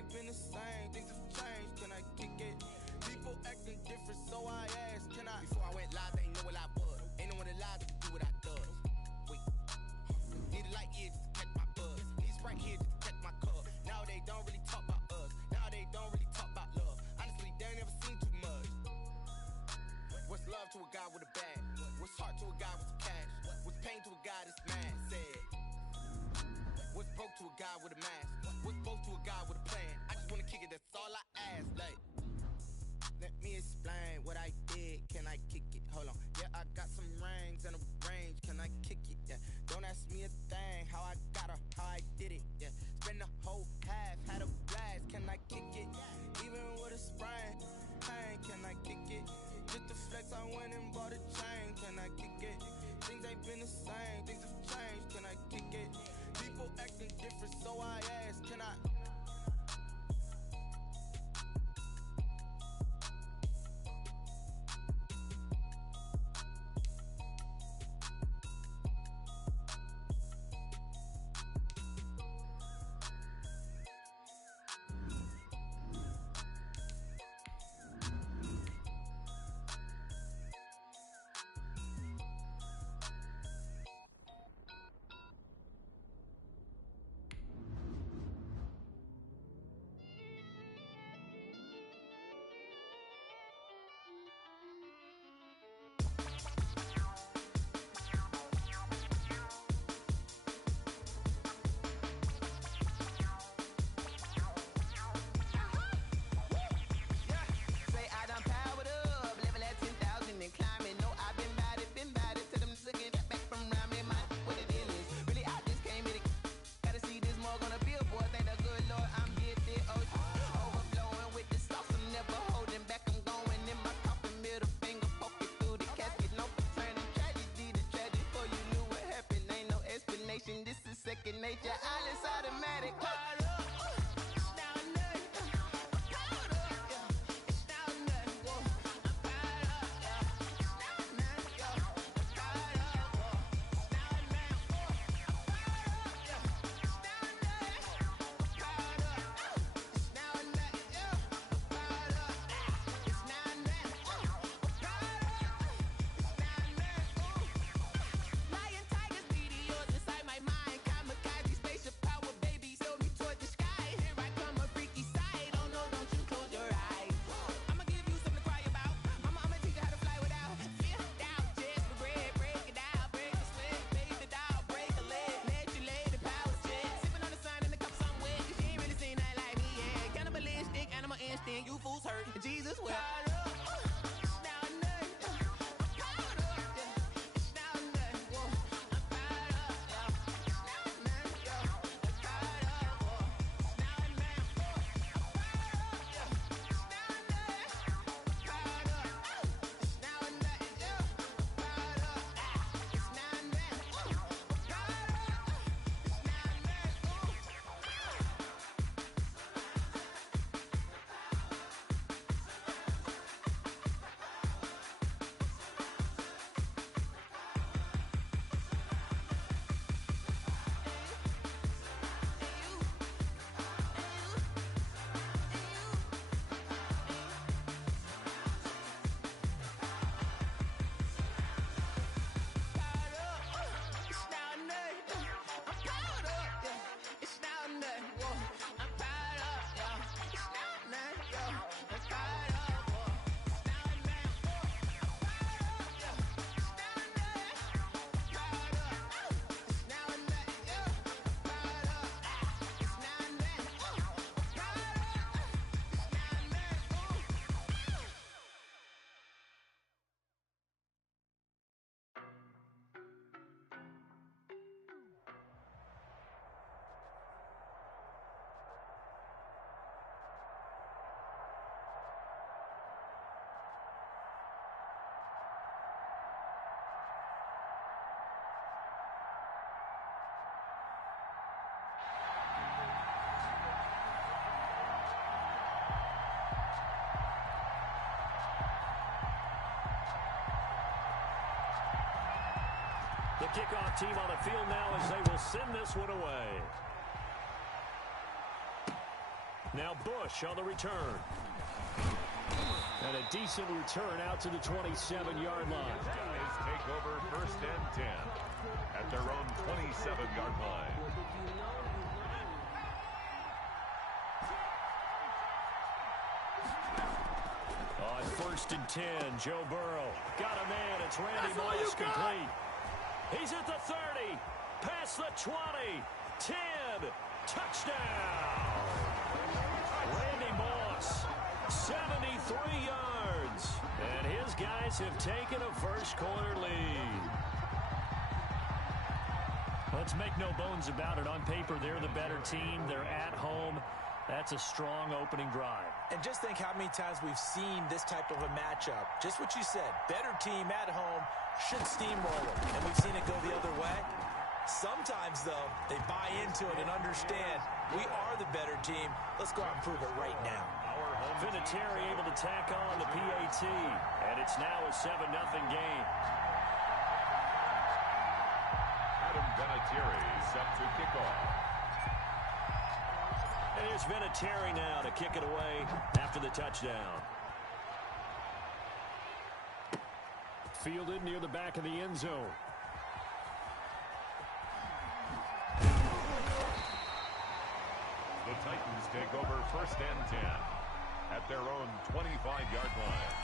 ain't been the same, things have changed, can I kick it? People acting different, so I asked, can I? Before I went live, they ain't know what I was. Ain't no one alive to do what I does. Wait, need a light year just to catch my buzz. Need Sprite here just to catch my cup. Now they don't really talk about us. Now they don't really talk about love. Honestly, they ain't never seen too much. What's love to a guy with a bag? What's heart to a guy with some cash? What's pain to a guy that's mad? Said. What's broke to a guy with a mask? What's broke to a guy with a plan? I just wanna kick it, that's all I ask. Like, let me explain what I did. Can I kick it? Hold on. Yeah, I got some rings and a range. Can I kick it? Yeah. Don't ask me a thing. How I got her, how I did it. Yeah. Spend the whole half, had a blast. Can I kick it? Even with a sprain. Pain, can I kick it? Just the flex, I went and bought a chain. Can I kick it? Things ain't been the same. Things have changed. Can I kick it? People acting different, so I ask, can I? This is second nature, all is automatic. You fools hurt. Jesus will. The kickoff team on the field now as they will send this one away. Now Bush on the return. And a decent return out to the 27-yard line. Guys take over 1st and 10 at their own 27-yard line. On 1st and 10, Joe Burrow. Got a man. It's Randy Moss complete. He's at the 30. Past the 20. 10. Touchdown. Randy Moss. 73 yards. And his guys have taken a first-quarter lead. Let's make no bones about it. On paper, they're the better team. They're at home. That's a strong opening drive. And just think how many times we've seen this type of a matchup. Just what you said. Better team at home should steamroll them. And we've seen it go the other way. Sometimes, though, they buy into it and understand we are the better team. Let's go out and prove it right now. Vinatieri able to tack on the PAT. And it's now a 7-0 game. Adam Vinatieri set to kick off. There's Vinatieri now to kick it away after the touchdown. Fielded near the back of the end zone. The Titans take over 1st and 10 at their own 25-yard line.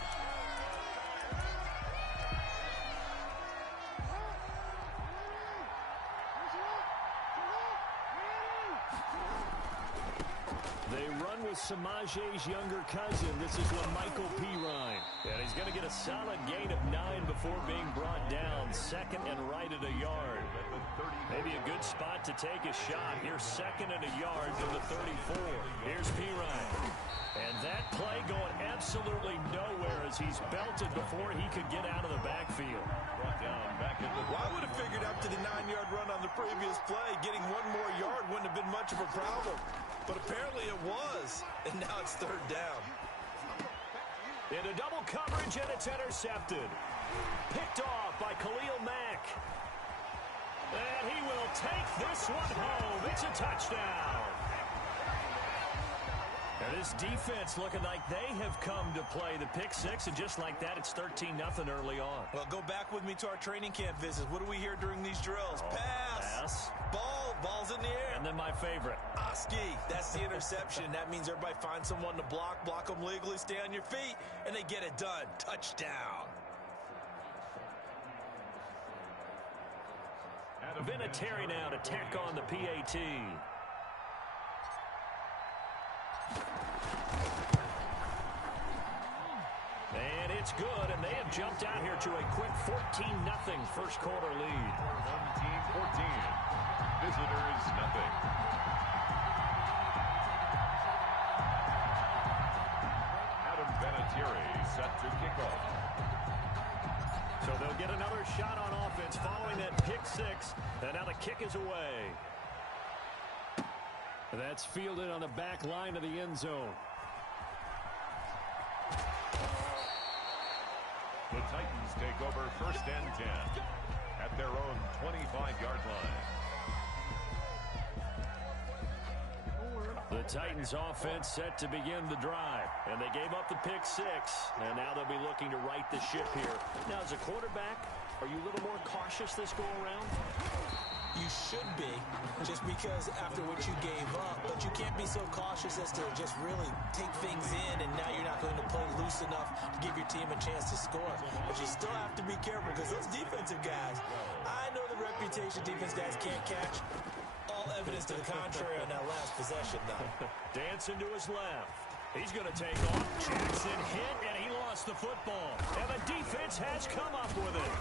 They run with Samaje's younger cousin. This is Michael Pirine. And he's going to get a solid gain of 9 before being brought down. 2nd and right at a yard. Maybe a good spot to take a shot. Here's 2nd and a yard to the 34. Here's Pirine. And that play going absolutely nowhere as he's belted before he could get out of the backfield. Brought down back at the... Well, I would have figured after the 9-yard run on the previous play, getting one more yard wouldn't have been much of a problem. But apparently it was, and now it's 3rd down. Into double coverage, and it's intercepted. Picked off by Khalil Mack. And he will take this one home. It's a touchdown. Now this defense looking like they have come to play the pick six, and just like that, it's 13-0 early on. Well, go back with me to our training camp visits. What do we hear during these drills? Pass. Ball's in the air. And then my favorite. Oski, that's the interception. That means everybody finds someone to block them legally, stay on your feet, and they get it done. Touchdown. Vinatieri now to tack on the PAT. And it's good, and they have jumped out here to a quick 14-0 first-quarter lead. One team, 14. Visitors, nothing. Adam Vinatieri set to kick off. So they'll get another shot on offense following that pick six, and now the kick is away. That's fielded on the back line of the end zone. The Titans take over 1st and 10 at their own 25-yard line. The Titans offense set to begin the drive, and they gave up the pick six, and now they'll be looking to right the ship here. Now, as a quarterback, are you a little more cautious this go around? You should be, just because after what you gave up, but you can't be so cautious as to just really take things in, and now you're not going to play loose enough to give your team a chance to score. But you still have to be careful, because those defensive guys, I know the reputation defense guys can't catch. All evidence to the contrary on that last possession, though. Dancing to his left. He's going to take off. Jackson hit, and he lost the football. And the defense has come up with it.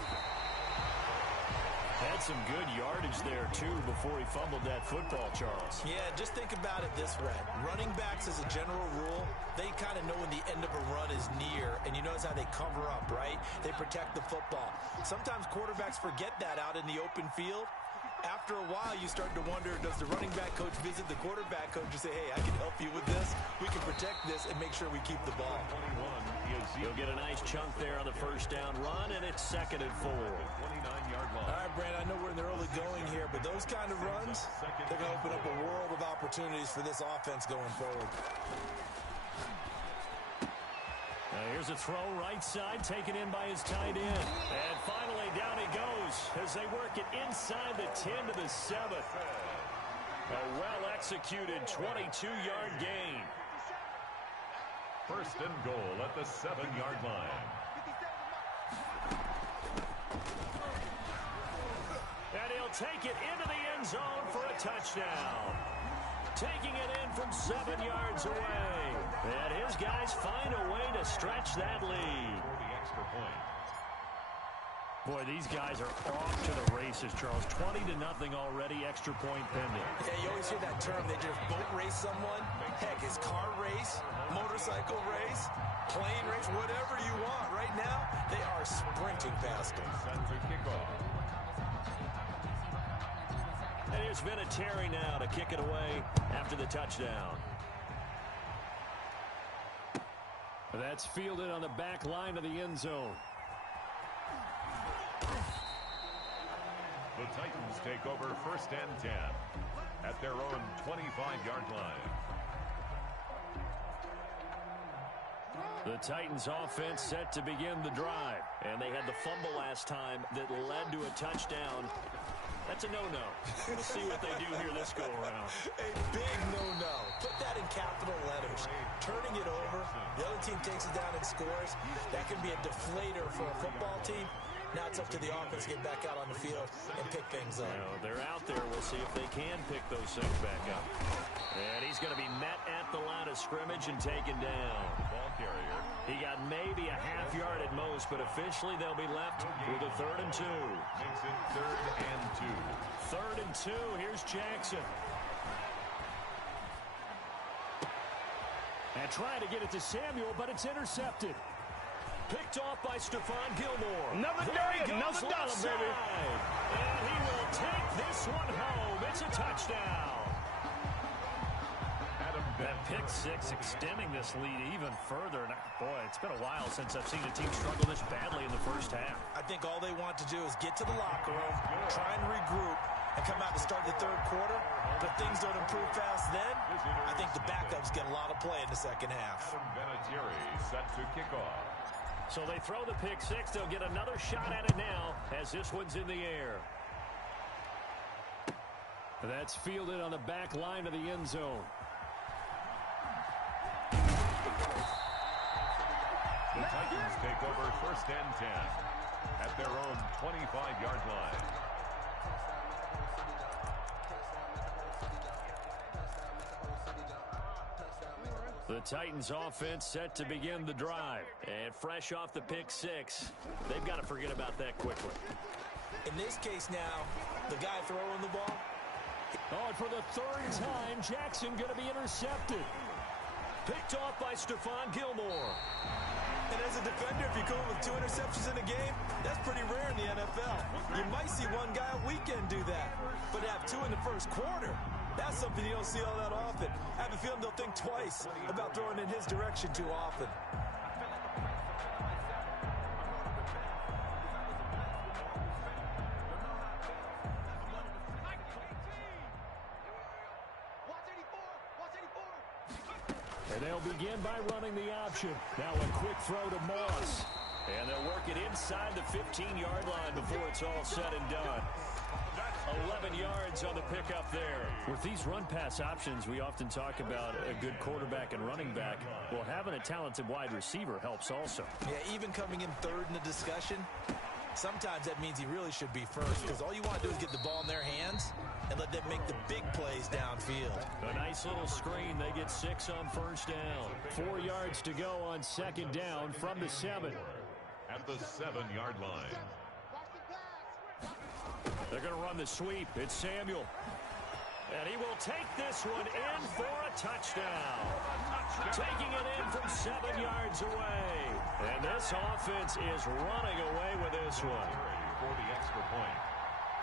Had some good yardage there, too, before he fumbled that football, Charles. Yeah, just think about it this way. Running backs, as a general rule, they kind of know when the end of a run is near, and you notice how they cover up, right? They protect the football. Sometimes quarterbacks forget that out in the open field. After a while, you start to wonder, does the running back coach visit the quarterback coach and say, hey, I can help you with this, we can protect this, and make sure we keep the ball. He'll get a nice chunk there on the first down run, and it's 2nd and 4. 29-yard line. All right, Brandon, I know we're in the early going here, but those those kind of runs, they're going to open up a world of opportunities for this offense going forward. Here's a throw right side, taken in by his tight end. And finally, down he goes as they work it inside the 10 to the 7. A well-executed 22-yard gain. First and goal at the 7-yard line. And he'll take it into the end zone for a touchdown. Taking it in from 7 yards away. And his guys find a way to stretch that lead. For the extra point. Boy, these guys are off to the races, Charles. 20-0 already, extra point pending. Yeah, you always hear that term, they just boat race someone. Heck, it's car race, motorcycle race, plane race, whatever you want. Right now, they are sprinting past them. Set to kick off. And here's Vinatieri now to kick it away after the touchdown. That's fielded on the back line of the end zone. The Titans take over first and 10 at their own 25-yard line. The Titans offense set to begin the drive. And they had the fumble last time that led to a touchdown. That's a no-no. We'll see what they do here this go-around. A big no-no. Put that in capital letters. Turning it over, the other team takes it down and scores. That can be a deflator for a football team. Now it's up to the offense to get back out on the field and pick things up. Well, they're out there. We'll see if they can pick those things back up. And he's going to be met at the line of scrimmage and taken down. Ball carrier. He got maybe a half yard at most, but officially they'll be left with a 3rd and 2. Makes it 3rd and 2. 3rd and 2. Here's Jackson. And trying to get it to Samuel, but it's intercepted. Picked off by Stephon Gilmore. Another day, another dollar, baby. And he will take this one home. It's a touchdown. That pick six extending this lead even further. And boy, it's been a while since I've seen a team struggle this badly in the first half. I think all they want to do is get to the locker room, try and regroup, and come out to start the 3rd quarter. But if things don't improve fast then, I think the backups get a lot of play in the second half. Vinatieri set to kick off. So they throw the pick six. They'll get another shot at it now as this one's in the air. That's fielded on the back line of the end zone. The Titans take over first and 10 at their own 25-yard line. The Titans offense set to begin the drive. And fresh off the pick six, they've got to forget about that quickly. In this case now, the guy throwing the ball. Oh, and for the 3rd time, Jackson going to be intercepted. Picked off by Stephon Gilmore. And as a defender, if you go with 2 interceptions in a game, that's pretty rare in the NFL. You might see one guy a weekend do that. But to have 2 in the first quarter, that's something you don't see all that often. I have a feeling they'll think twice about throwing in his direction too often. And they'll begin by running the option. Now a quick throw to Moss. And they'll work it inside the 15-yard line before it's all said and done. 11 yards on the pickup there. With these run-pass options, we often talk about a good quarterback and running back. Well, having a talented wide receiver helps also. Yeah, even coming in 3rd in the discussion, sometimes that means he really should be first, because all you want to do is get the ball in their hands and let them make the big plays downfield. A nice little screen. They get 6 on first down. 4 yards to go on 2nd down from the 7. At the 7-yard line. They're going to run the sweep. It's Samuel. And he will take this one in for a touchdown. Taking it in from 7 yards away. And this offense is running away with this one. For the extra point.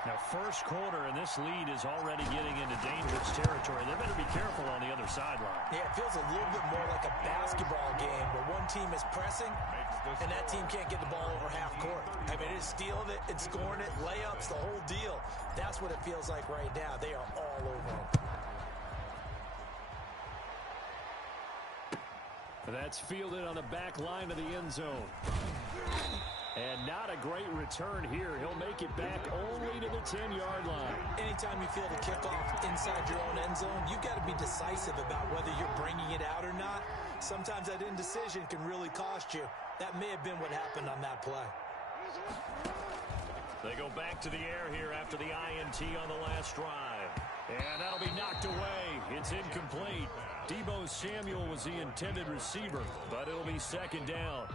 Now, first quarter, and this lead is already getting into dangerous territory. They better be careful on the other sideline. Yeah, it feels a little bit more like a basketball game where one team is pressing and that team can't get the ball over half court. I mean, it's stealing it, it's scoring it, layups, the whole deal. That's what it feels like right now. They are all over them. That's fielded on the back line of the end zone. And not a great return here. He'll make it back only to the 10-yard line. Anytime you feel the kickoff inside your own end zone, you've got to be decisive about whether you're bringing it out or not. Sometimes that indecision can really cost you. That may have been what happened on that play. They go back to the air here after the INT on the last drive. And that'll be knocked away. It's incomplete. Deebo Samuel was the intended receiver, but it'll be second down.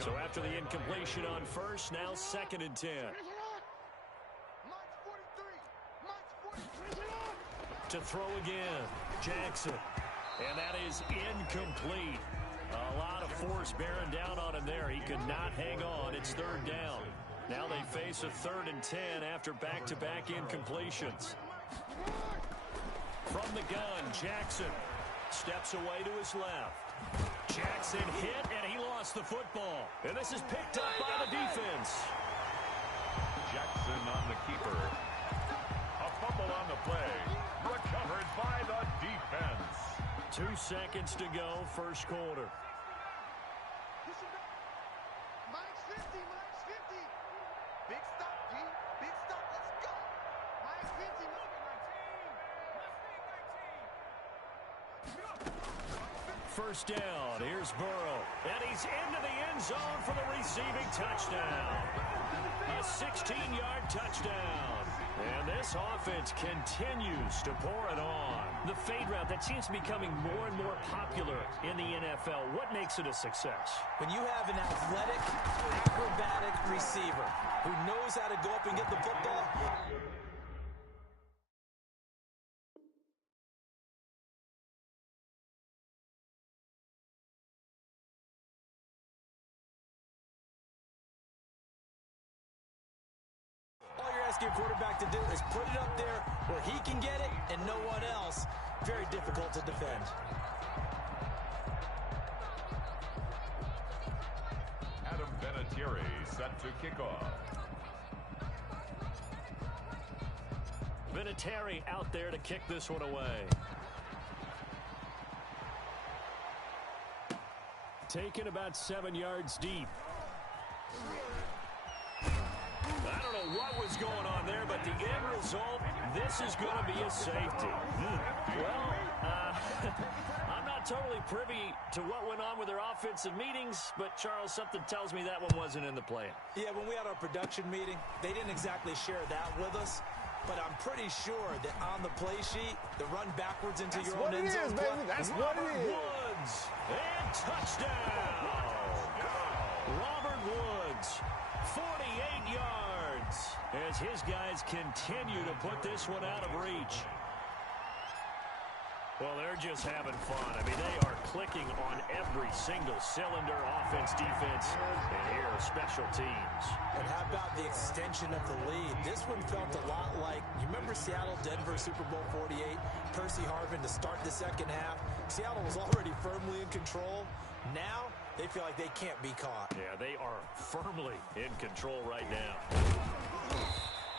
So after the incompletion on first, now 2nd and 10. To throw again, Jackson. And that is incomplete. A lot of force bearing down on him there. He could not hang on. It's 3rd down. Now they face a 3rd and 10 after back-to-back incompletions. From the gun, Jackson steps away to his left. Jackson hit, and he lost the football. And this is picked up by the defense. Jackson on the keeper. A fumble on the play. Recovered by the defense. 2 seconds to go, first quarter. Mike's 50, Mike's 50. Big stop, G. Big stop, let's go. Mike's 50, First down, here's Burrow. And he's into the end zone for the receiving touchdown. A 16-yard touchdown. And this offense continues to pour it on. The fade route, that seems to be becoming more and more popular in the NFL. What makes it a success? When you have an athletic, acrobatic receiver who knows how to go up and get the football, all you're asking your quarterback to do is put it up there where he can get it and no one else. Very difficult to defend. Adam Vinatieri set to kick off. Vinatieri out there to kick this one away. Taken about 7 yards deep. I don't know what was going on there, but the end result, this is going to be a safety. Well, I'm not totally privy to what went on with their offensive meetings, but, Charles, something tells me that one wasn't in the plan. Yeah, when we had our production meeting, they didn't exactly share that with us, but I'm pretty sure that on the play sheet, the run backwards into your own end zone. That's what it is. Woods, and touchdown. Robert Woods, 48 yards, as his guys continue to put this one out of reach. Well, they're just having fun. I mean, they are clicking on every single cylinder, offense, defense, and here are special teams. And how about the extension of the lead? This one felt a lot like, you remember Seattle, Denver, Super Bowl 48, Percy Harvin to start the second half. Seattle was already firmly in control. Now, they feel like they can't be caught. Yeah, they are firmly in control right now.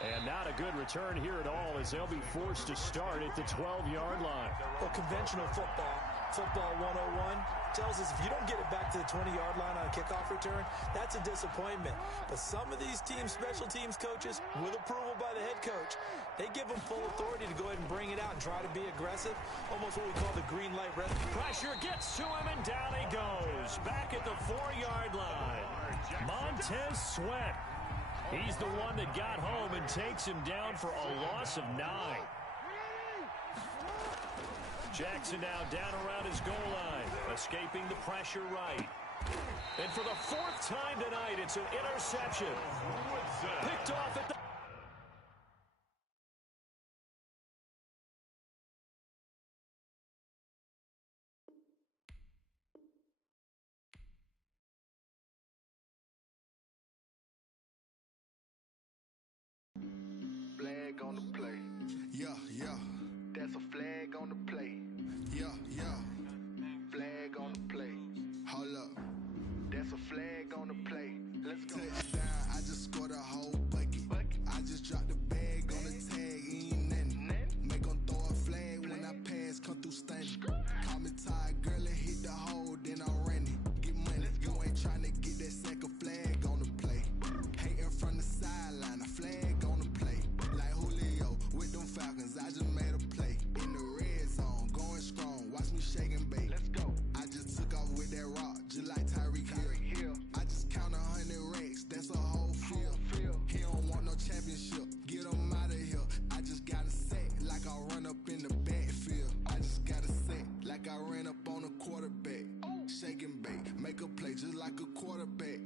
And not a good return here at all, as they'll be forced to start at the 12-yard line. Well, conventional football 101, tells us if you don't get it back to the 20-yard line on a kickoff return, that's a disappointment. But some of these teams, special teams coaches, with approval by the head coach, they give them full authority to go ahead and bring it out and try to be aggressive, almost what we call the green light red. Pressure gets to him, and down he goes. Back at the 4-yard line. Montez Sweat. He's the one that got home and takes him down for a loss of 9. Jackson now down around his goal line, escaping the pressure right. And for the 4th time tonight, it's an interception. Picked off at the... Flag on the play. Yeah, yeah. Flag on the play. Hold up. That's a flag on the play. Let's go. Touchdown, I just scored a whole bucket. I just dropped the bag on the tag, ain't nothing. Make them throw a flag when I pass, come through stunning. Call me tired, girl, and hit the hole, then I'm running. Get money, you ain't tryna get that second flag on the play. Hating from the sideline, a flag on the play. Like Julio with them Falcons, I just made a play. In the red zone, going strong, watch me shake and bake. Let's go. I just took off with that rock, just like Tyreek Hill. I just count 100 racks, that's a whole field. He don't want no championship, get him out of here. I just got a set, like I run up in the backfield. I just got a set, like I ran up on a quarterback. Shake and bake, make a play just like a quarterback.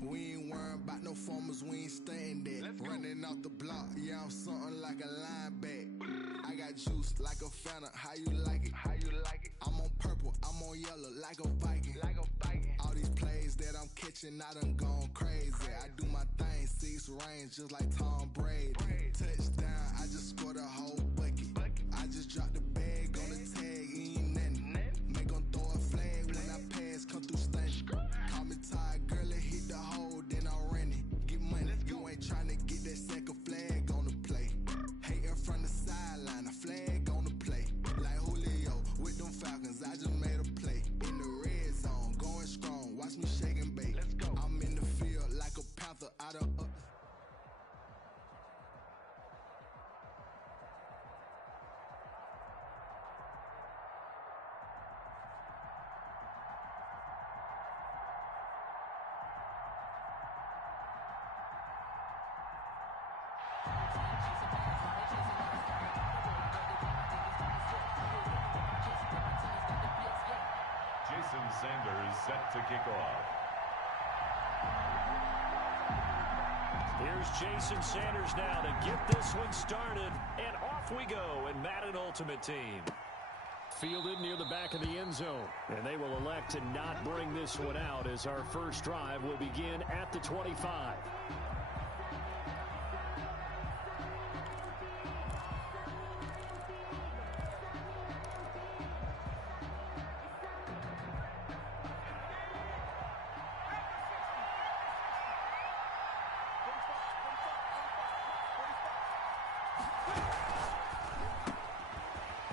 We ain't worrying about no formers, we ain't staying there. Running off the block, yeah, I'm something like a linebacker. I got juice like a Fanta, how you like it? How you like it? I'm on purple, I'm on yellow, like a Viking. Like a Viking. All these plays that I'm catching, I done gone crazy. I do my thing, 6 range, just like Tom Brady. Touchdown, I just scored a whole bucket. I just dropped the bag on the tag, ain't nothing. Make them throw a flag when I pass, come through stunning. Call me tired, girl, and hit the hole, then I'm running. Get money, you ain't tryna get that second flag on the play. Hating from the sideline, a flag on the play. Like Julio with them Falcons, I just made a play. In the red zone, going strong, watch me shake and bake. Let's go. I'm in the field like a panther out of Jason Sanders set to kick off. Here's Jason Sanders now to get this one started, and off we go in Madden Ultimate Team. Fielded near the back of the end zone, and they will elect to not bring this one out as our first drive will begin at the 25.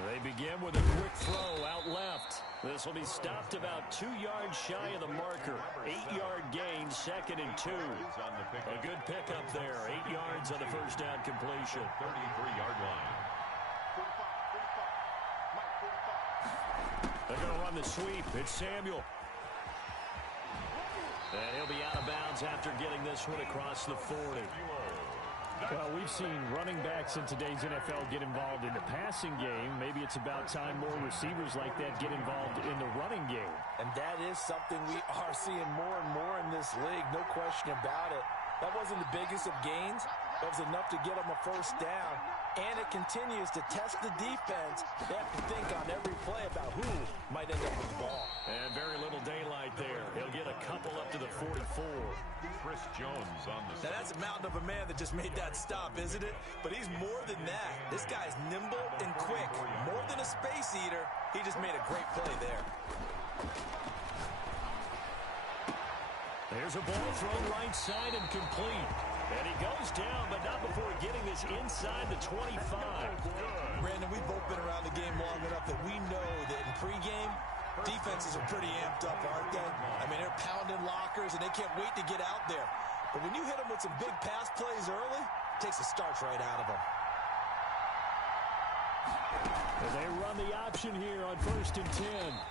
They begin with a quick throw out left. This will be stopped about 2 yards shy of the marker. 8-yard gain, 2nd and 2. A good pickup there. 8 yards on the first down completion. 33-yard line. They're going to run the sweep. It's Samuel. And he'll be out of bounds after getting this one across the 40. Well, we've seen running backs in today's NFL get involved in the passing game. Maybe it's about time more receivers like that get involved in the running game. And that is something we are seeing more and more in this league, no question about it. That wasn't the biggest of gains. That was enough to get them a first down. And it continues to test the defense. They have to think on every play about who might end up with the ball. And very little daylight there. He'll get a couple up to the 44. Chris Jones on the Now that's a mountain of a man that just made that stop, isn't it? But he's more than that. This guy's nimble and quick. More than a space eater. He just made a great play there. There's a ball thrown right side and complete. And he goes down, but not before getting this inside the 25. Brandon, we've both been around the game long enough that we know that in pregame, defenses are pretty amped up, aren't they? I mean, they're pounding lockers, and they can't wait to get out there. But when you hit them with some big pass plays early, it takes the starch right out of them. And they run the option here on 1st and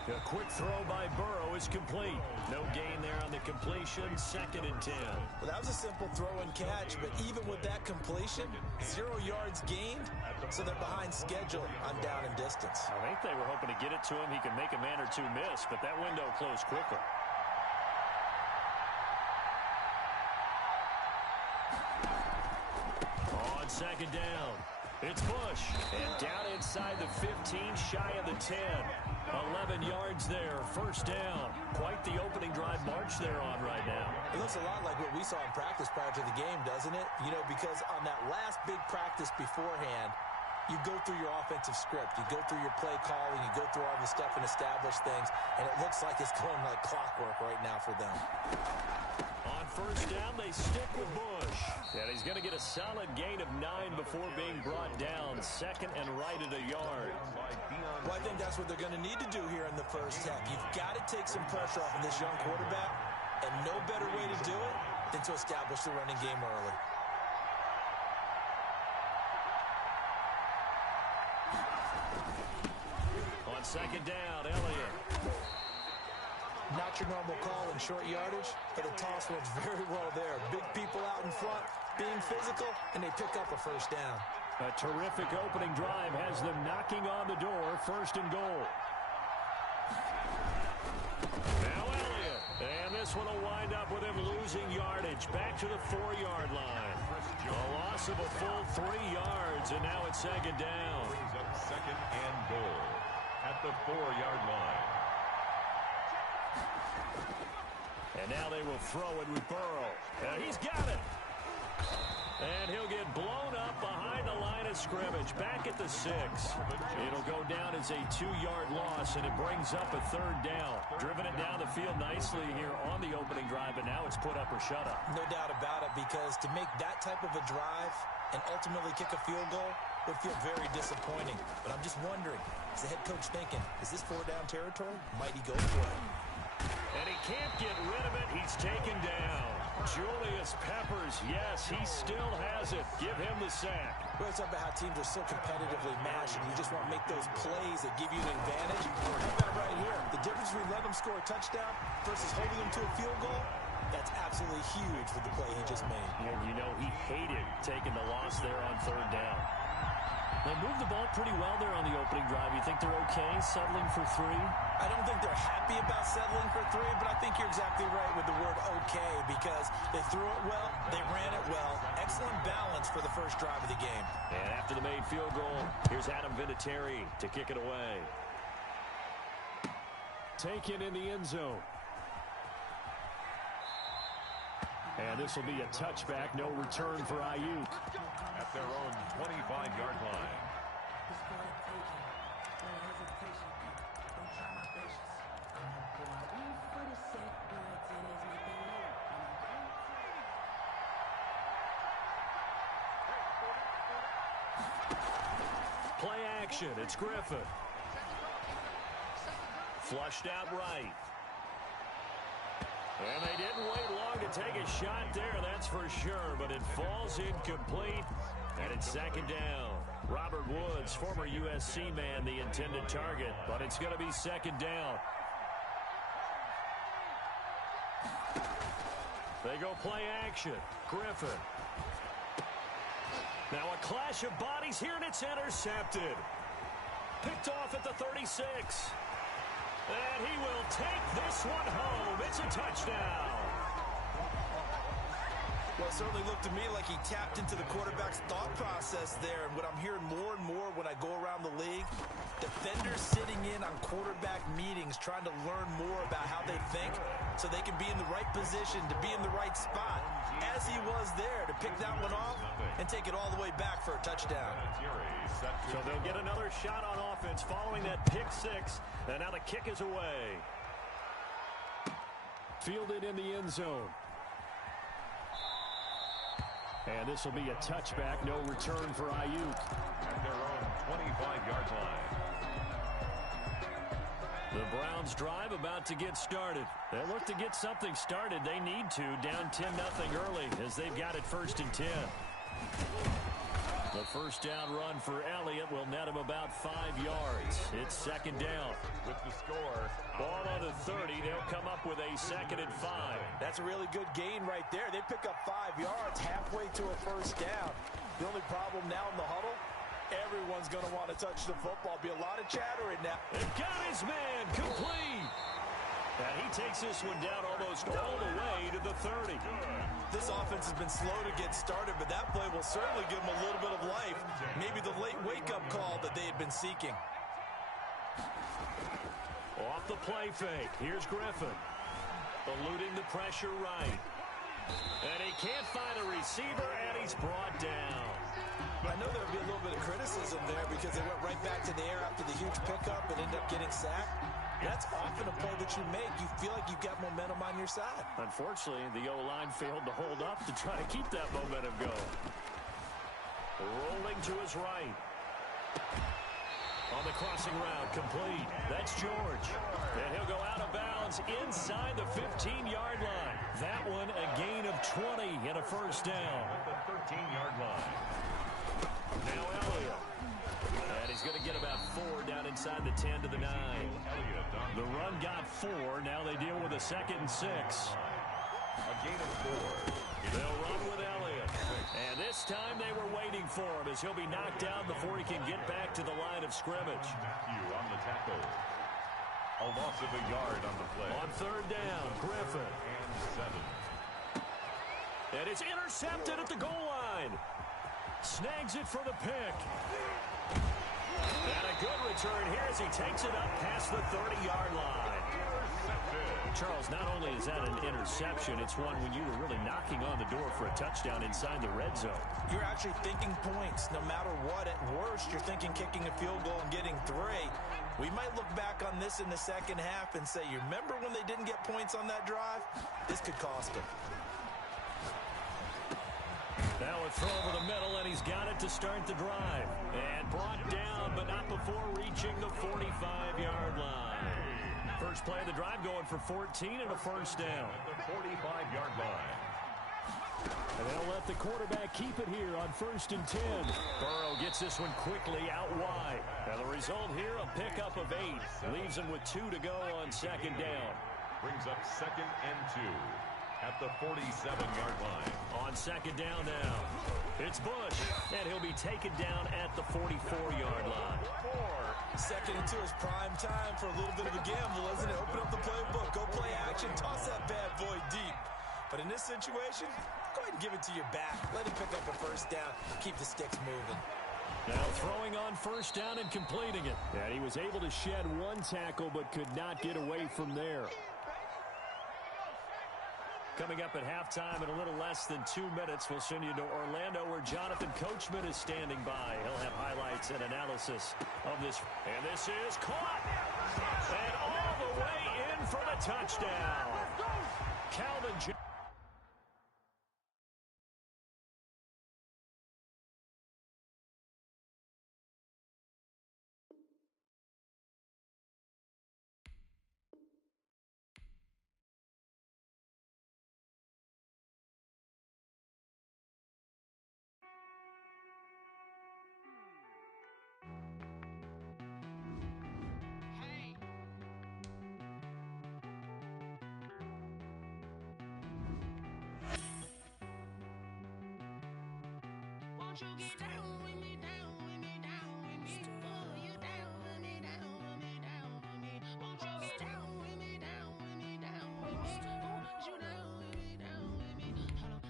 10. A quick throw by Burrow is complete. No gain there on the completion, 2nd and 10. Well, that was a simple throw and catch, but even with that completion, 0 yards gained, so they're behind schedule on down and distance. I think they were hoping to get it to him. He could make a man or two miss, but that window closed quickly. On 2nd down. It's Bush, and down inside the 15, shy of the 10. 11 yards there, 1st down. Quite the opening drive march they're on right now. It looks a lot like what we saw in practice prior to the game, doesn't it? You know, because on that last big practice beforehand, you go through your offensive script. You go through your play calling. You go through all the stuff and establish things. And it looks like it's going like clockwork right now for them. On first down, they stick with Bush. And he's going to get a solid gain of 9 before being brought down. Second and right at a yard. Well, I think that's what they're going to need to do here in the first half. You've got to take some pressure off of this young quarterback. And no better way to do it than to establish the running game early. On second down, Elliott. Not your normal call in short yardage, but the toss went very well there. Big people out in front, being physical, and they pick up a first down. A terrific opening drive has them knocking on the door. First and goal. Now Elliott. And this one will wind up with him losing yardage. Back to the 4-yard line. A loss of a full 3 yards, and now it's second down. Brings up second and goal at the 4-yard line. And now they will throw it with Burrow. And he's got it. And he'll get blown up behind the line of scrimmage. Back at the 6. It'll go down as a 2-yard loss, and it brings up a 3rd down. Driven it down the field nicely here on the opening drive, but now it's put up or shut up. No doubt about it, because to make that type of a drive and ultimately kick a field goal would feel very disappointing. But I'm just wondering, is the head coach thinking, is this 4-down territory? Might he go for it? And he can't get rid of it. He's taken down. Julius Peppers, yes, he still has it. Give him the sack. We're talking about how teams are so competitively matched, and you just want to make those plays that give you an advantage. How about right here? The difference between letting them score a touchdown versus holding them to a field goal, that's absolutely huge with the play he just made. And you know he hated taking the loss there on 3rd down. They moved the ball pretty well there on the opening drive. You think they're okay settling for 3? I don't think they're happy about settling for 3, but I think you're exactly right with the word okay, because they threw it well, they ran it well. Excellent balance for the first drive of the game. And after the made field goal, here's Adam Vinatieri to kick it away. Taken in the end zone. And this will be a touchback, no return for Ayuk. At their own 25-yard line. Play action, it's Griffin. Flushed out right. And they didn't wait long to take a shot there, that's for sure, but it falls incomplete, and it's second down. Robert Woods, former USC man, the intended target, but it's going to be second down. They go play action. Griffin. Now a clash of bodies here, and it's intercepted. Picked off at the 36. And he will take this one home. It's a touchdown. Well, it certainly looked to me like he tapped into the quarterback's thought process there. And what I'm hearing more and more when I go around the league, defenders sitting in on quarterback meetings trying to learn more about how they think so they can be in the right position to be in the right spot, as he was there to pick that one off and take it all the way back for a touchdown. So they'll get another shot on offense following that pick 6, and now the kick is away. Fielded in the end zone. And this will be a touchback, no return for Ayuk. At their own 25-yard line. The Browns drive about to get started. They look to get something started. They need to, down 10-0 early as they've got it 1st and 10. The first down run for Elliott will net him about 5 yards. It's second down. With the score. Ball on the 30. They'll come up with a 2nd and 5. That's a really good gain right there. They pick up 5 yards halfway to a first down. The only problem now in the huddle, everyone's going to want to touch the football. Be a lot of chattering now. And got his man complete. And he takes this one down almost all the way to the 30. This offense has been slow to get started, but that play will certainly give them a little bit of life. Maybe the late wake-up call that they had been seeking. Off the play fake. Here's Griffin. Eluding the pressure right. And he can't find a receiver, and he's brought down. I know there would be a little bit of criticism there because they went right back to the air after the huge pickup and ended up getting sacked. That's often a play that you make. You feel like you've got momentum on your side. Unfortunately, the O-line failed to hold up to try to keep that momentum going. Rolling to his right. On the crossing route, complete. That's George. And he'll go out of bounds inside the 15-yard line. That one a gain of 20 and a first down. At the 13-yard line. Now Elliott. And he's going to get about 4 down inside the 10 to the 9. The run got 4. Now they deal with a 2nd and 6. A gain of 4. They'll run with Elliott. And this time they were waiting for him as he'll be knocked down before he can get back to the line of scrimmage. Matthew on the tackle. A loss of a yard on the play. On 3rd down, Griffin. And 7. And it's intercepted at the goal line. Snags it for the pick. And a good return here as he takes it up past the 30-yard line. Charles, not only is that an interception, it's one when you were really knocking on the door for a touchdown inside the red zone. You're actually thinking points no matter what. At worst, you're thinking kicking a field goal and getting 3. We might look back on this in the second half and say, you remember when they didn't get points on that drive? This could cost them. Now a throw over the middle, and he's got it to start the drive. And brought down, but not before reaching the 45-yard line. First play of the drive going for 14 and a first down. At the 45-yard line. And they'll let the quarterback keep it here on 1st and 10. Burrow gets this one quickly out wide. And the result here, a pickup of 8. Leaves him with 2 to go on 2nd down. Brings up 2nd and 2. At the 47-yard line. On 2nd down now. It's Bush. And he'll be taken down at the 44-yard line. 2nd and 2 is prime time for a little bit of a gamble, isn't it? Open up the playbook. Go play action. Toss that bad boy deep. But in this situation, go ahead and give it to your back. Let him pick up a first down. Keep the sticks moving. Now throwing on 1st down and completing it. And he was able to shed 1 tackle but could not get away from there. Coming up at halftime in a little less than 2 minutes, we'll send you to Orlando where Jonathan Coachman is standing by. He'll have highlights and analysis of this. And this is caught. And all the way in for the touchdown. Calvin Johnson. Won't you get down with me, down with me, down with me? Oh, you down with me, down with me, down with me. Won't you get down with me, down with me, down with me? Oh, you down with me, down with me? Hold on.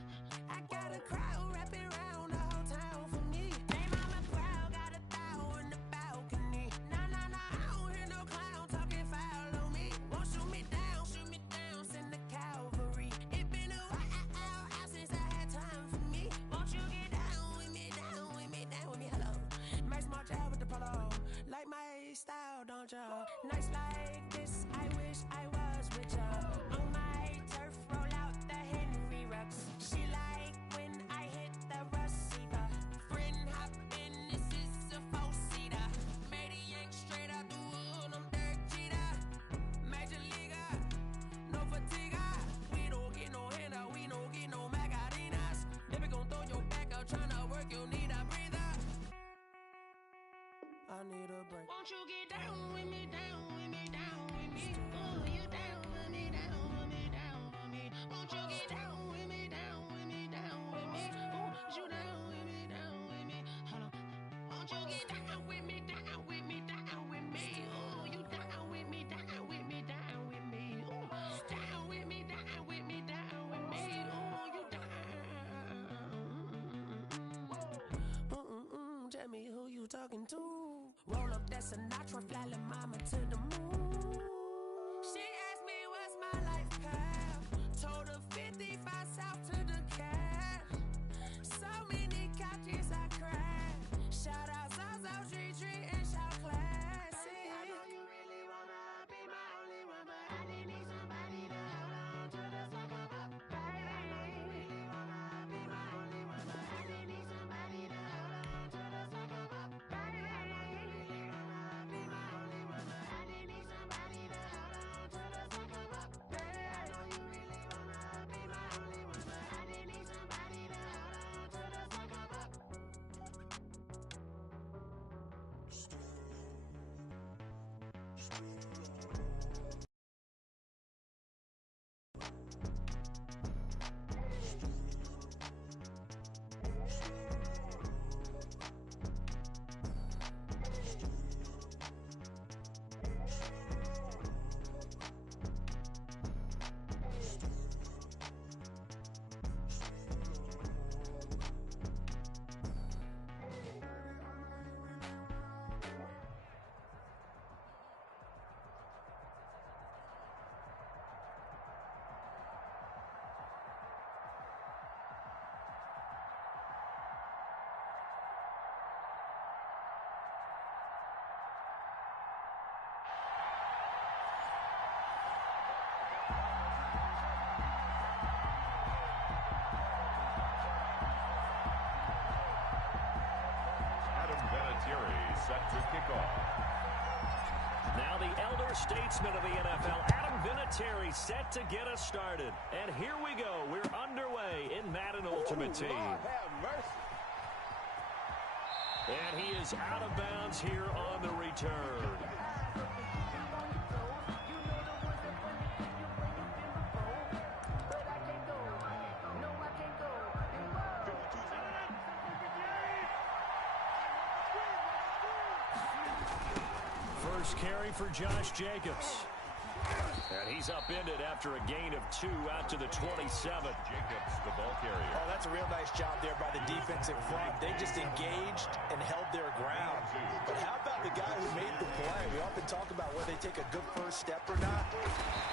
I got a crowd wrapping around the whole town for me. Hey, mama proud, got a thou in the balcony. Nah, nah, nah, I don't hear no clown talking foul on me. Won't shoot me down, send the cavalry. It been a while since I had time for me. Won't you get down with me, down with me, down with me? Hello. Max March out with the polo. Like my style, don't y'all? Nights like this, I wish I was with y'all. On my turf, roll out the Henry Rux. She like when I hit the receiver. Friend hop in, this is a 4-seater. Made a yank straight out the wood, I'm Derek Jeter. Major leaguer, no fatigue. We don't get no handout, we don't get no Macarinas. Never gon' throw your back out, tryna work, you need a breather. I need a break. Won't you get down with me, down with me, down with me? Oh, you down with me, down with me, down with me? Won't you get down with me, down with me, down with me? Oh, you down with me, down with me? Hold on. Won't you get down with me, down with me, down with me? Oh, you down with me, down with me, down with me? Oh, down with me, down with me, down with me? Oh, you down. Tell me who you talking to. Roll up that Sinatra, fly la mama to the moon. She asked me what's my life path. Told her 55 south to the cat. So many couches I cried. to kick off. Now the elder statesman of the NFL, Adam Vinatieri, set to get us started. And here we go. We're underway in Madden Ultimate Team. Lord have mercy. And he is out of bounds here on the return. First carry for Josh Jacobs. And he's upended after a gain of 2 out to the 27. Jacobs, the ball carrier. Oh, that's a real nice job there by the defensive front. They just engaged and held their ground. But how about the guy who made the play? We often talk about whether they take a good first step or not.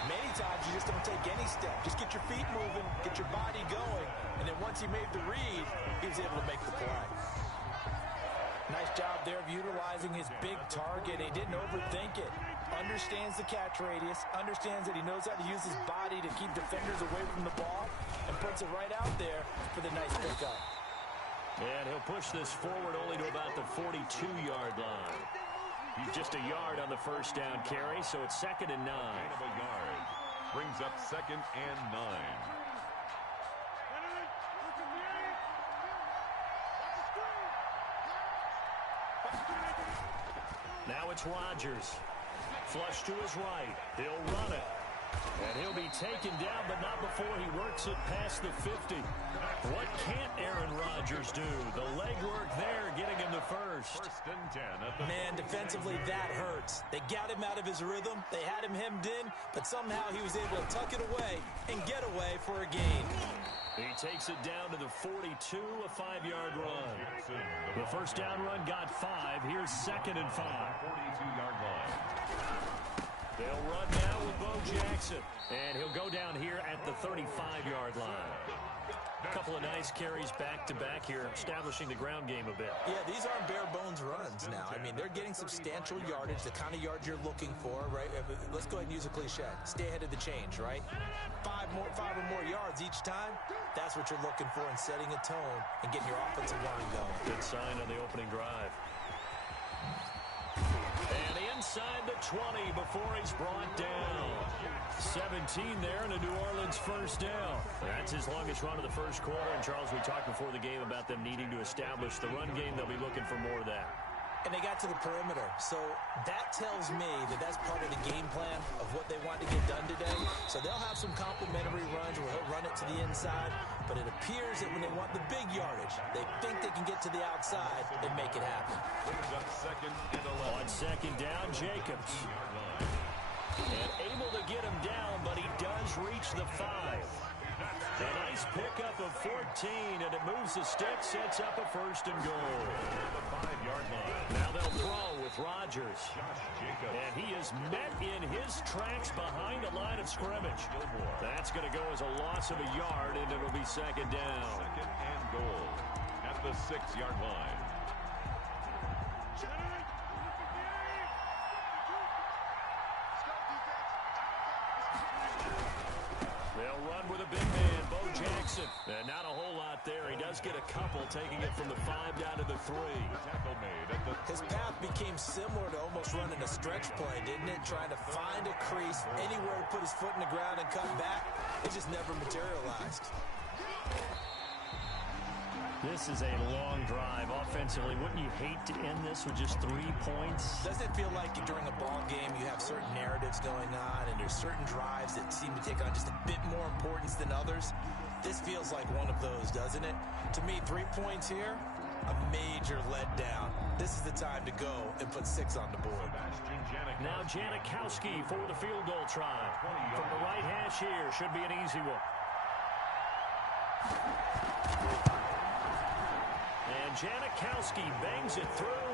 Many times you just don't take any step. Just get your feet moving, get your body going, and then once he made the read, he was able to make the play. Nice job there of utilizing his big target. He didn't overthink it. Understands the catch radius, understands that he knows how to use his body to keep defenders away from the ball, and puts it right out there for the nice pickup. And he'll push this forward only to about the 42-yard line. He's just a yard on the first down carry, so it's 2nd and 9. Gain of a yard. Brings up 2nd and 9. Now it's Rodgers. Flush to his right. He'll run it. And he'll be taken down, but not before he works it past the 50. What can't Aaron Rodgers do? The legwork there getting him the first. 1st and 10 at the Man, defensively, that hurts. They got him out of his rhythm. They had him hemmed in, but somehow he was able to tuck it away and get away for a gain. He takes it down to the 42, a 5-yard run. The first down run got 5. Here's 2nd and 5. 42-yard line. They'll run now with Bo Jackson. And he'll go down here at the 35-yard line. A couple of nice carries back-to-back here, establishing the ground game a bit. Yeah, these aren't bare-bones runs now. I mean, they're getting substantial yardage, the kind of yards you're looking for, right? Let's go ahead and use a cliche. Stay ahead of the change, right? 5 or more yards each time, that's what you're looking for in setting a tone and getting your offensive line going. Good sign on the opening drive. And inside the 20 before he's brought down. 17 there and a New Orleans first down. That's his longest run of the first quarter. And, Charles, we talked before the game about them needing to establish the run game. They'll be looking for more of that. And they got to the perimeter. So that tells me that that's part of the game plan of what they want to get done today. So they'll have some complementary runs where he'll run it to the inside. But it appears that when they want the big yardage, they think they can get to the outside and make it happen. Brings up 2nd and 11. On 2nd down, Jacobs. And able to get him down, but he does reach the 5. A nice pickup of 14, and it moves the stick, sets up a 1st and goal. The 5-yard line. Now they'll throw with Rodgers. Josh Jacobs. And he is met in his tracks behind a line of scrimmage. That's going to go as a loss of a yard, and it'll be 2nd down. 2nd and goal at the 6-yard line. They'll run with a big man, Bo Jackson. And not a whole lot there. He does get a couple, taking it from the 5 down to the 3. Tackle made at the His path became similar to almost running a stretch play, didn't it? Trying to find a crease, anywhere to put his foot in the ground and cut back. It just never materialized. This is a long drive. Offensively, wouldn't you hate to end this with just 3 points? Doesn't it feel like during a ball game you have certain narratives going on and there's certain drives that seem to take on just a bit more importance than others? This feels like one of those, doesn't it? To me, 3 points here, a major letdown. This is the time to go and put 6 on the board. Now Janikowski for the field goal try. From the right hash here, should be an easy one. And Janikowski bangs it through.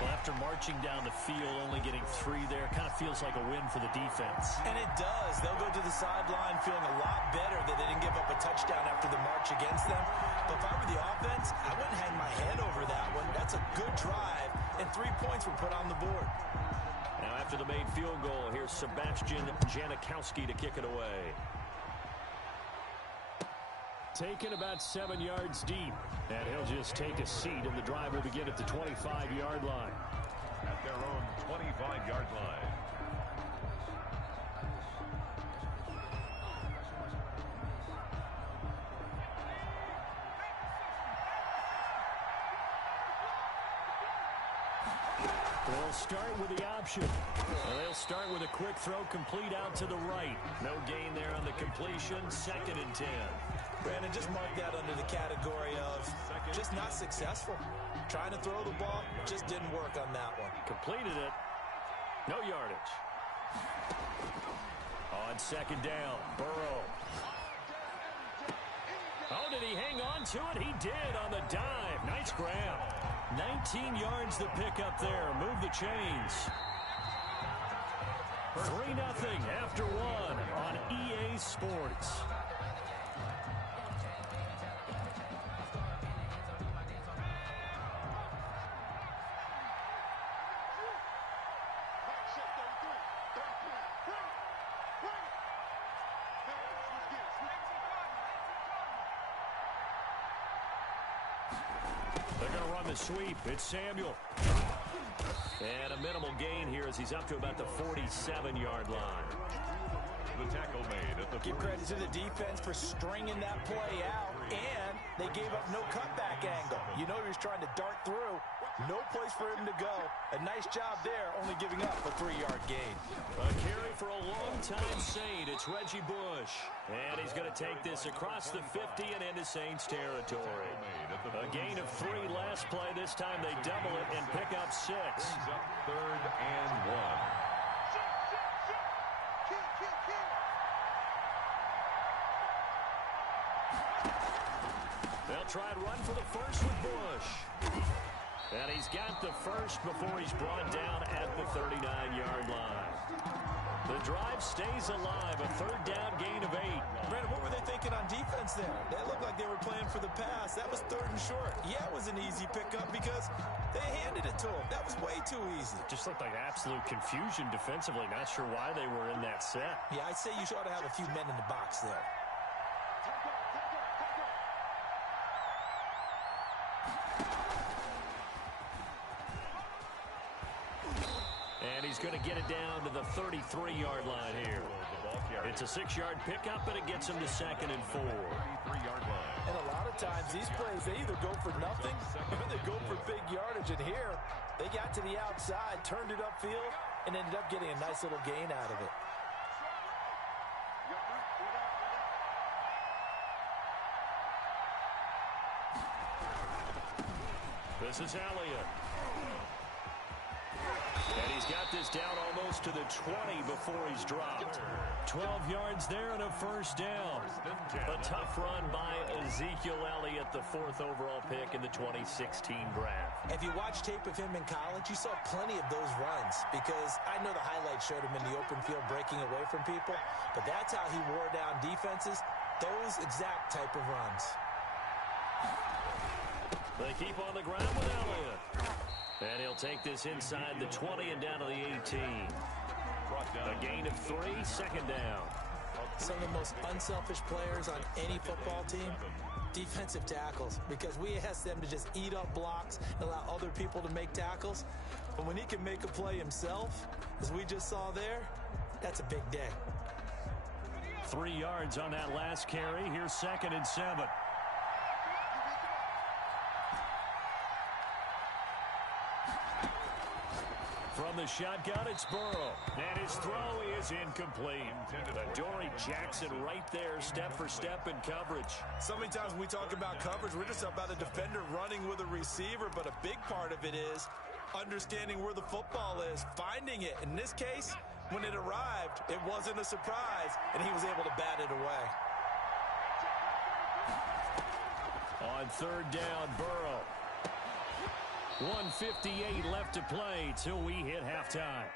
Well, after marching down the field, only getting 3 there, kind of feels like a win for the defense. And it does. They'll go to the sideline feeling a lot better that they didn't give up a touchdown after the march against them. But if I were the offense, I wouldn't hang my head over that one. That's a good drive, and 3 points were put on the board. Now after the made field goal, here's Sebastian Janikowski to kick it away. taken about 7 yards deep. And he'll just take a seat, and the drive will begin at the 25-yard line. At their own 25-yard line. They'll start with the option. They'll start with a quick throw complete out to the right. No gain there on the completion. 2nd and 10. Brandon, just mark that under the category of just not successful. Trying to throw the ball, just didn't work on that one. Completed it. No yardage. On 2nd down, Burrow. Oh, did he hang on to it? He did on the dive. Nice grab. 19 yards to pick up there. Move the chains. 3-0 after 1 on EA Sports. They're going to run the sweep. It's Samuel. And a minimal gain here as he's up to about the 47-yard line. The tackle made at the Give credit to the defense for stringing that play out, and they gave up no cutback angle. You know he was trying to dart through. No place for him to go. A nice job there, only giving up a 3-yard gain. A carry for a long-time Saint. It's Reggie Bush. And he's going to take this across the 50 and into Saints territory. A gain of 3 last play. This time they double it and pick up 6. 3rd and 1. They'll try and run for the first with Bush. And he's got the first before he's brought down at the 39-yard line. The drive stays alive. A 3rd down gain of 8. Brandon, what were they thinking on defense there? That looked like they were playing for the pass. That was 3rd and short. Yeah, it was an easy pickup because they handed it to him. That was way too easy. Just looked like absolute confusion defensively. Not sure why they were in that set. Yeah, I'd say you ought to have a few men in the box there. And he's going to get it down to the 33-yard line here. It's a 6-yard pickup, and it gets him to 2nd and 4. 33-yard line. And a lot of times, these plays, they either go for nothing or they go for big yardage. And here, they got to the outside, turned it upfield, and ended up getting a nice little gain out of it. This is Elliott. And he's got this down almost to the 20 before he's dropped. 12 yards there and a 1st down. A tough run by Ezekiel Elliott, the 4th overall pick in the 2016 draft. If you watch tape of him in college, you saw plenty of those runs because I know the highlights showed him in the open field breaking away from people, but that's how he wore down defenses, those exact type of runs. They keep on the ground with Elliott. And he'll take this inside the 20 and down to the 18. A gain of 3, 2nd down. Some of the most unselfish players on any football team, defensive tackles, because we ask them to just eat up blocks and allow other people to make tackles. But when he can make a play himself, as we just saw there, that's a big day. 3 yards on that last carry. Here's 2nd and 7. From the shotgun, it's Burrow. And his throw is incomplete. Adoree Jackson right there, step for step in coverage. So many times when we talk about coverage, we're just about a defender running with a receiver, but a big part of it is understanding where the football is, finding it. In this case, when it arrived, it wasn't a surprise, and he was able to bat it away. On 3rd down, Burrow. 1:58 left to play till we hit halftime.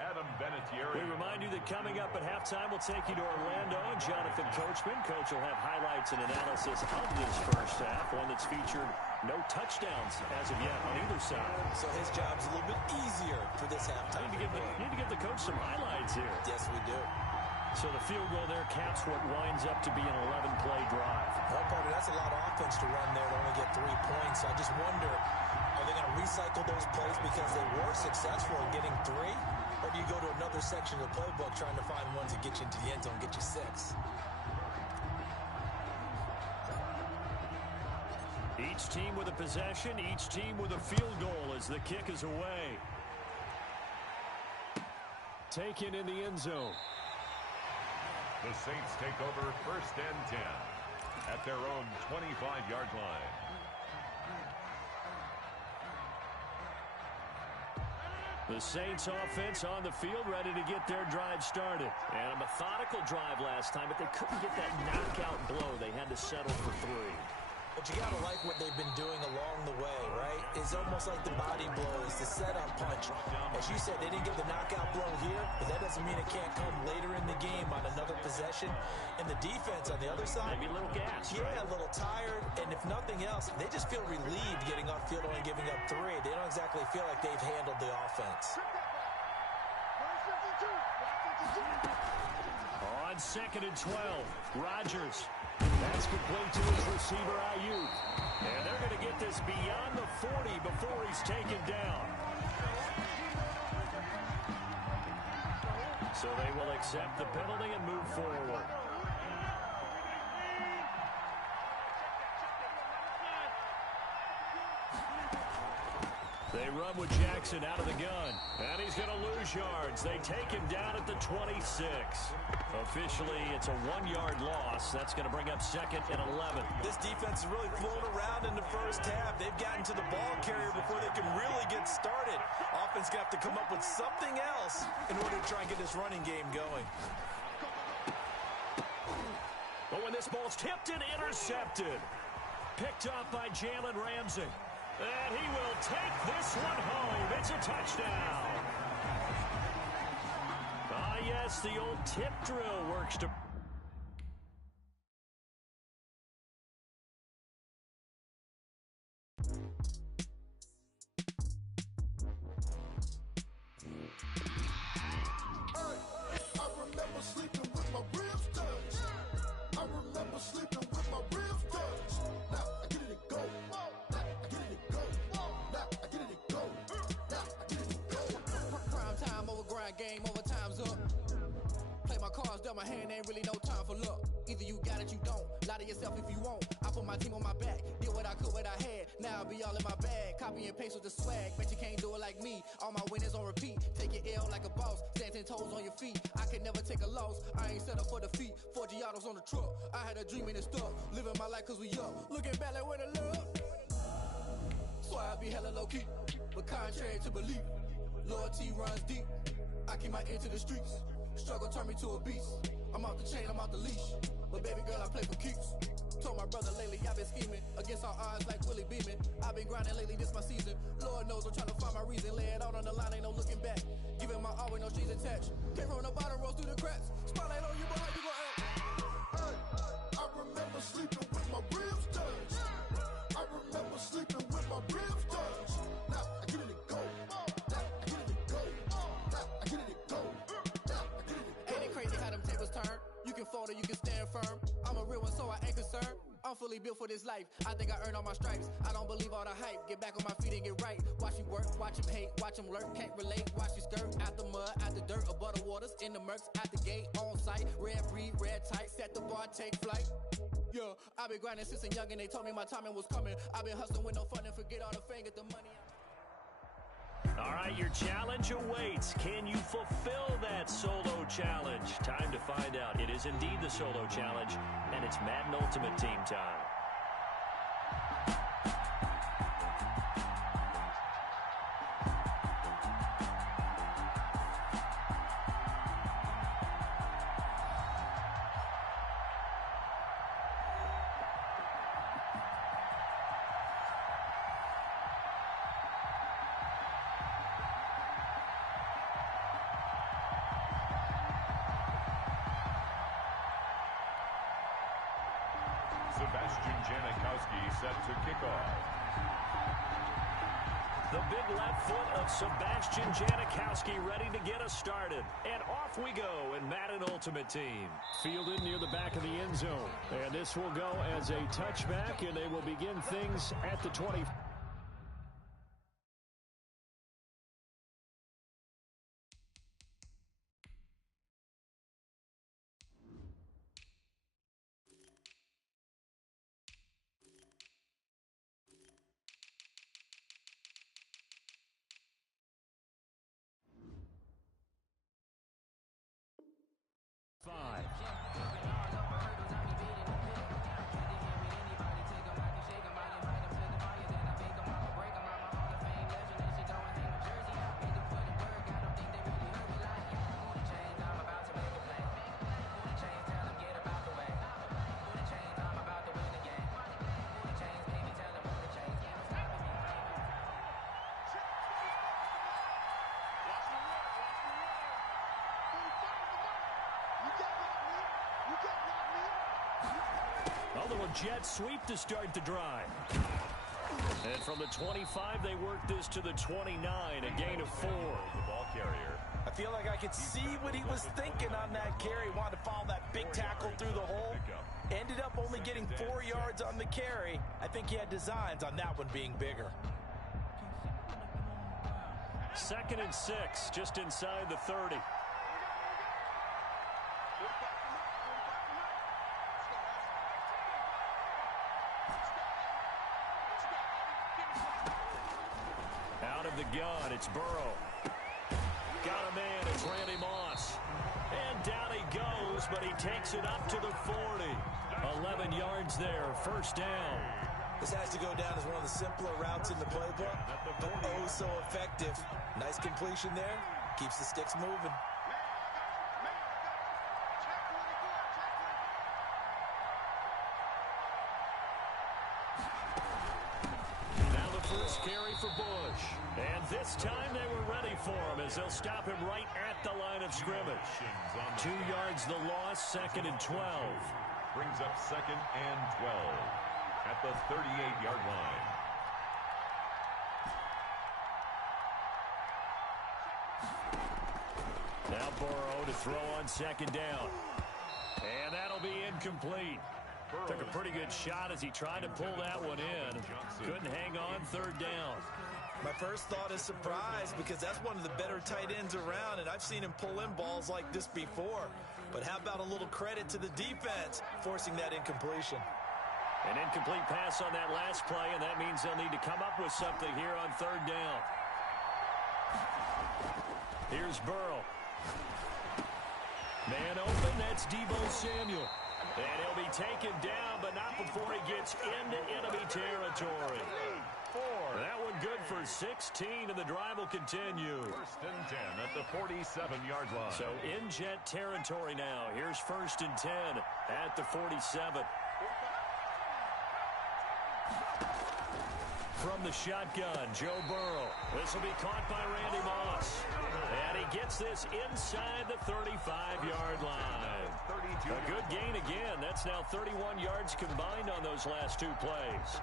Adam Vinatieri. We remind you that coming up at halftime, Time we'll take you to Orlando and Jonathan Coachman. Coach will have highlights and analysis of this first half, one that's featured no touchdowns as of yet on either side. So his job's a little bit easier for this halftime. Need to give the coach some highlights here. Yes, we do. So the field goal there caps what winds up to be an 11-play drive. Well, Parker, that's a lot of offense to run there to only get 3 points. I just wonder, are they going to recycle those plays because they were successful in getting 3? Or do you go to another section of the playbook trying to find ones that get you into the end zone, get you 6? Each team with a possession, each team with a field goal as the kick is away. Taken in the end zone. The Saints take over 1st and 10 at their own 25-yard line. The Saints offense on the field, ready to get their drive started. And a methodical drive last time, but they couldn't get that knockout blow. They had to settle for 3. But you got to like what they've been doing along the way, right? It's almost like the body blows, the setup punch. As you said, they didn't get the knockout blow here, but that doesn't mean it can't come later in the game on another possession. And the defense on the other side, maybe a little gas, yeah, right? A little tired. And if nothing else, they just feel relieved getting upfield only giving up 3. They don't exactly feel like they've handled the offense. On 2nd and 12, Rodgers. That's complete to his receiver, Ayuk. And they're going to get this beyond the 40 before he's taken down. So they will accept the penalty and move forward. They run with Jackson out of the gun. And he's going to lose yards. They take him down at the 26. Officially, it's a 1-yard loss. That's going to bring up 2nd and 11. This defense is really flown around in the first half. They've gotten to the ball carrier before they can really get started. Offense going to have to come up with something else in order to try and get this running game going. But when this ball's tipped and intercepted, picked up by Jalen Ramsey. And he will take this one home. It's a touchdown. Ah, yes, the old tip drill works to... Game over, time's up. Play my cards, dealt my hand, ain't really no time for luck. Either you got it, you don't. Lie to yourself if you won't. I put my team on my back, did what I could, what I had. Now I'll be all in my bag. Copy and paste with the swag. Bet you can't do it like me. All my winners on repeat. Take your L like a boss. Stand 10 toes on your feet. I can never take a loss. I ain't set up for defeat. 4 Giottos on the truck. I had a dream and it stuck. Living my life cause we up. Looking back like where the love. So I be hella low key. But contrary to belief, loyalty runs deep. I keep my ear to the streets. Struggle turned me to a beast. I'm off the chain, I'm off the leash. But baby girl, I play for keeps. Told my brother lately I've been scheming against all odds like Willie Beeman. I've been grinding lately, this my season. Lord knows I'm trying to find my reason. Lay it out on the line, ain't no looking back. Giving my all with no strings attached. Came from the bottom, rose through the cracks. Spotlight on you, but how you gon' act? Hey, I remember sleeping with my ribs touched. I remember sleeping with my ribs touched. Now I get it and go. Now I get it and go. Now I get it and go. Now I get it and go. Ain't it crazy how them tables turn? You can fold or you can stand firm. I'm a real one, so I ain't concerned. I'm fully built for this life. I think I earned all my stripes. I don't believe all the hype. Get back on my feet and get right. Watch you work, watch him hate, watch him lurk. Can't relate, watch you skirt. Out the mud, out the dirt, above the waters, in the murks, out the gate, on site. Red breed, red tight, set the bar, take flight. Yeah, I been grinding since a young and they told me my timing was coming. I been hustling with no fun and forget all the fame, get the money. All right, your challenge awaits. Can you fulfill that solo challenge? Time to find out. It is indeed the solo challenge, and it's Madden Ultimate Team time. Sebastian Janikowski set to kick off. The big left foot of Sebastian Janikowski ready to get us started. And off we go in Madden Ultimate Team. Fielded near the back of the end zone. And this will go as a touchback, and they will begin things at the 20. A little jet sweep to start the drive. And from the 25, they work this to the 29, a gain of 4. The ball carrier. I feel like I could see what he was thinking on that carry. Wanted to follow that big tackle through the hole. Ended up only getting 4 yards on the carry. I think he had designs on that one being bigger. 2nd and 6, just inside the 30. Out of the gun, it's Burrow. Got a man, it's Randy Moss. And down he goes, but he takes it up to the 40. 11 yards there, first down. This has to go down as one of the simpler routes in the playbook, but oh so effective. Nice completion there, keeps the sticks moving. Now the first carry for Bush. And this time they were ready for him as they'll stop him right at the line of scrimmage. 2 yards the loss, 2nd and 12. Brings up 2nd and 12 at the 38-yard line. Now Burrow to throw on 2nd down. And that'll be incomplete. Took a pretty good shot as he tried to pull that one in. Couldn't hang on, 3rd down. My first thought is surprise because that's one of the better tight ends around, and I've seen him pull in balls like this before. But how about a little credit to the defense forcing that incompletion? An incomplete pass on that last play, and that means they'll need to come up with something here on 3rd down. Here's Burrow. Man open, that's Deebo Samuel. And he'll be taken down, but not before he gets into enemy territory. That one good for 16, and the drive will continue. 1st and 10 at the 47-yard line. So in jet territory now. Here's 1st and 10 at the 47. From the shotgun, Joe Burrow. This will be caught by Randy Moss. And he gets this inside the 35-yard line. A good gain again. That's now 31 yards combined on those last 2 plays.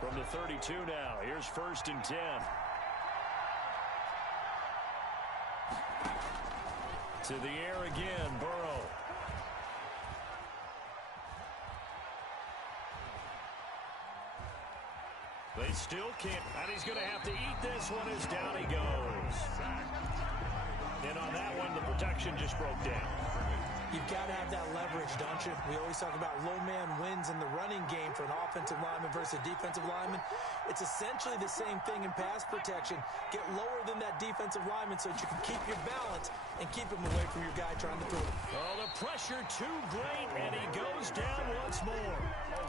From the 32 now, here's 1st and 10. To the air again, Burrow. They still can't, and he's going to have to eat this one as down he goes. And on that one, the protection just broke down. You've got to have that leverage, don't you? We always talk about low man wins in the running game for an offensive lineman versus a defensive lineman. It's essentially the same thing in pass protection. Get lower than that defensive lineman so that you can keep your balance and keep him away from your guy trying to throw it. Oh, the pressure too great, and he goes down once more.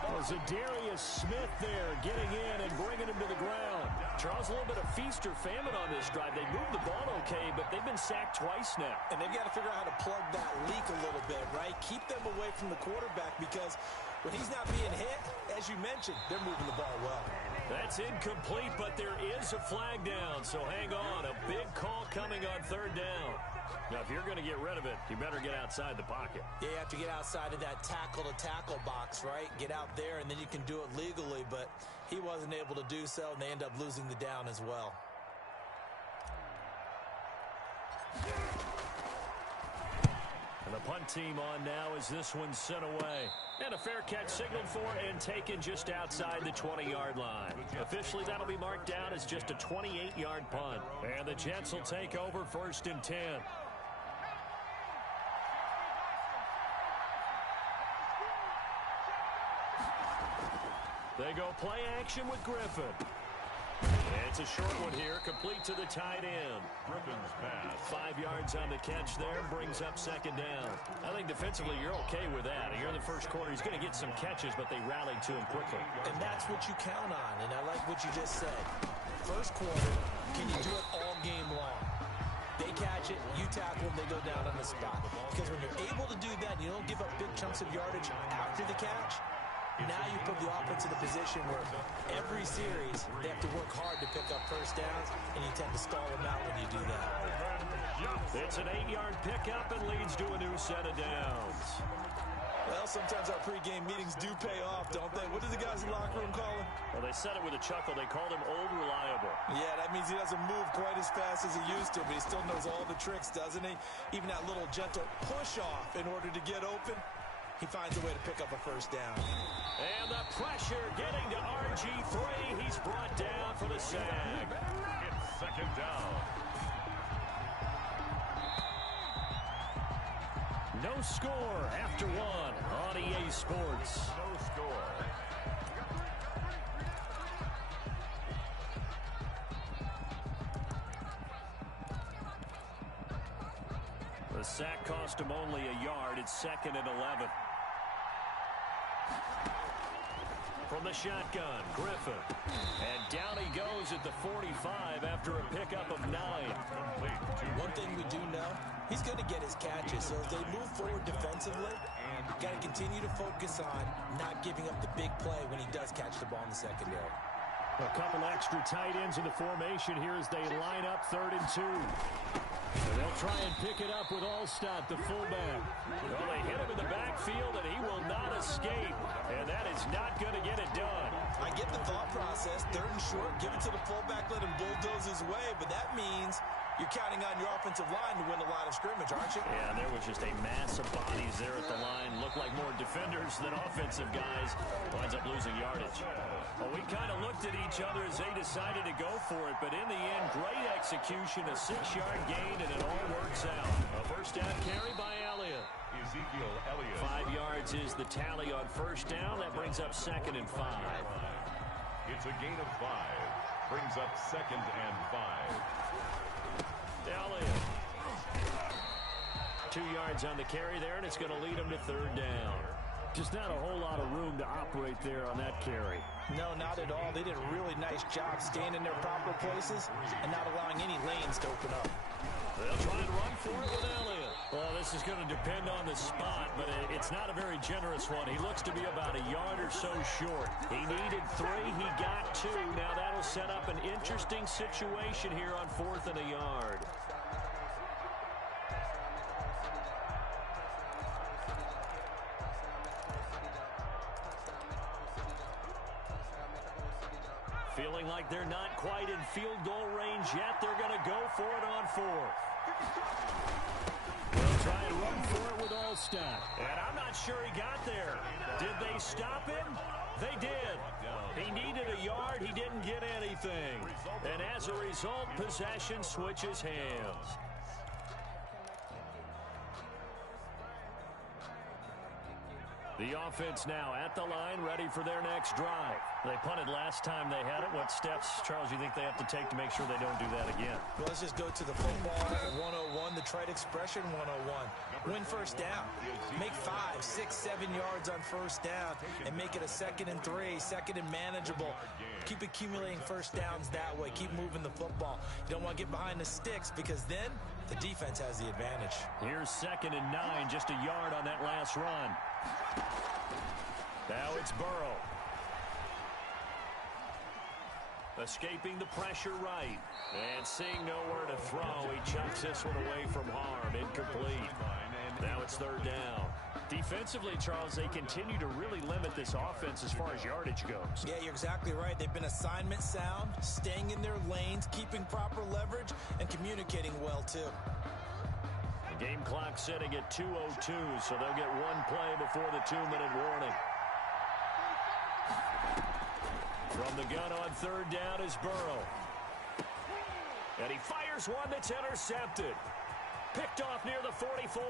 Well, Zadarius Smith there getting in and bringing him to the ground. Charles, a little bit of feast or famine on this drive. They moved the ball okay, but they've been sacked twice now. And they've got to figure out how to plug that leak a little bit, right? Keep them away from the quarterback because when he's not being hit, as you mentioned, they're moving the ball well. That's incomplete, but there is a flag down, so hang on. A big call coming on 3rd down. Now, if you're going to get rid of it, you better get outside the pocket. Yeah, you have to get outside of that tackle-to-tackle box, right? Get out there, and then you can do it legally, but he wasn't able to do so, and they end up losing the down as well. And the punt team on now as this one's sent away. And a fair catch signaled for and taken just outside the 20-yard line. Officially, that'll be marked down as just a 28-yard punt. And the Jets will take over 1st and 10. They go play action with Griffin. It's a short one here, complete to the tight end. Griffin's pass. 5 yards on the catch there, brings up 2nd down. I think defensively you're okay with that. Here in the first quarter, he's going to get some catches, but they rallied to him quickly. And that's what you count on, and I like what you just said. First quarter, can you do it all game long? They catch it, you tackle them, they go down on the spot. Because when you're able to do that, you don't give up big chunks of yardage after the catch. Now you put the offense in a position where every series they have to work hard to pick up first downs, and you tend to stall them out when you do that. It's an 8-yard pickup and leads to a new set of downs. Well, sometimes our pregame meetings do pay off, don't they? What did the guys in the locker room call him? Well, they said it with a chuckle. They called him Old Reliable. Yeah, that means he doesn't move quite as fast as he used to, but he still knows all the tricks, doesn't he? Even that little gentle push-off in order to get open. He finds a way to pick up a first down. And the pressure getting to RG3. He's brought down for the sag. It's 2nd down. No score after 1 on EA Sports. No score. The sack cost him only a yard. It's 2nd and 11. From the shotgun, Griffin. And down he goes at the 45 after a pickup of 9. One thing we do know, he's going to get his catches. So as they move forward defensively, got to continue to focus on not giving up the big play when he does catch the ball in the secondary. A couple extra tight ends in the formation here as they line up 3rd and 2. And they'll try and pick it up with Allstott, the fullback. Well, they hit him in the backfield, and he will not escape. And that is not going to get it done. I get the thought process. 3rd and short, give it to the fullback, let him bulldoze his way. But that means you're counting on your offensive line to win the line of scrimmage, aren't you? Yeah, and there was just a mass of bodies there at the line. Looked like more defenders than offensive guys. Winds up losing yardage. Well, we kind of looked at each other as they decided to go for it. But in the end, great execution, a 6-yard gain, and it all works out. A first down carry by Elliott. Ezekiel Elliott. 5 yards is the tally on first down. That brings up 2nd and 5. It's a gain of 5. Brings up 2nd and 5. Elliott. 2 yards on the carry there, and it's going to lead him to 3rd down. Just not a whole lot of room to operate there on that carry. No, not at all. They did a really nice job staying in their proper places and not allowing any lanes to open up. They'll try and run for it with Elliott. Well, this is going to depend on the spot, but it's not a very generous one. He looks to be about a yard or so short. He needed 3. He got 2. Now that'll set up an interesting situation here on 4th and a yard. Feeling like they're not quite in field goal range yet. They're going to go for it on 4th. They'll try and run for it with Allstott. And I'm not sure he got there. Did they stop him? They did. He needed a yard. He didn't get anything. And as a result, possession switches hands. The offense now at the line, ready for their next drive. They punted last time they had it. What steps, Charles, you think they have to take to make sure they don't do that again? Well, let's just go to the football 101, the trite expression 101. Win first down. Make 5, 6, 7 yards on first down and make it a 2nd and 3, 2nd and manageable. Keep accumulating first downs that way. Keep moving the football. You don't want to get behind the sticks because then the defense has the advantage. Here's 2nd and 9, just a yard on that last run. Now it's Burrow. Escaping the pressure right. And seeing nowhere to throw, he chucks this one away from harm. Incomplete. Now it's third down. Defensively, Charles, they continue to really limit this offense as far as yardage goes. Yeah, you're exactly right. They've been assignment sound, staying in their lanes, keeping proper leverage, and communicating well, too. The game clock sitting at 2:02, so they'll get one play before the 2-minute warning. From the gun on third down is Burrow. And he fires one that's intercepted. Picked off near the 44.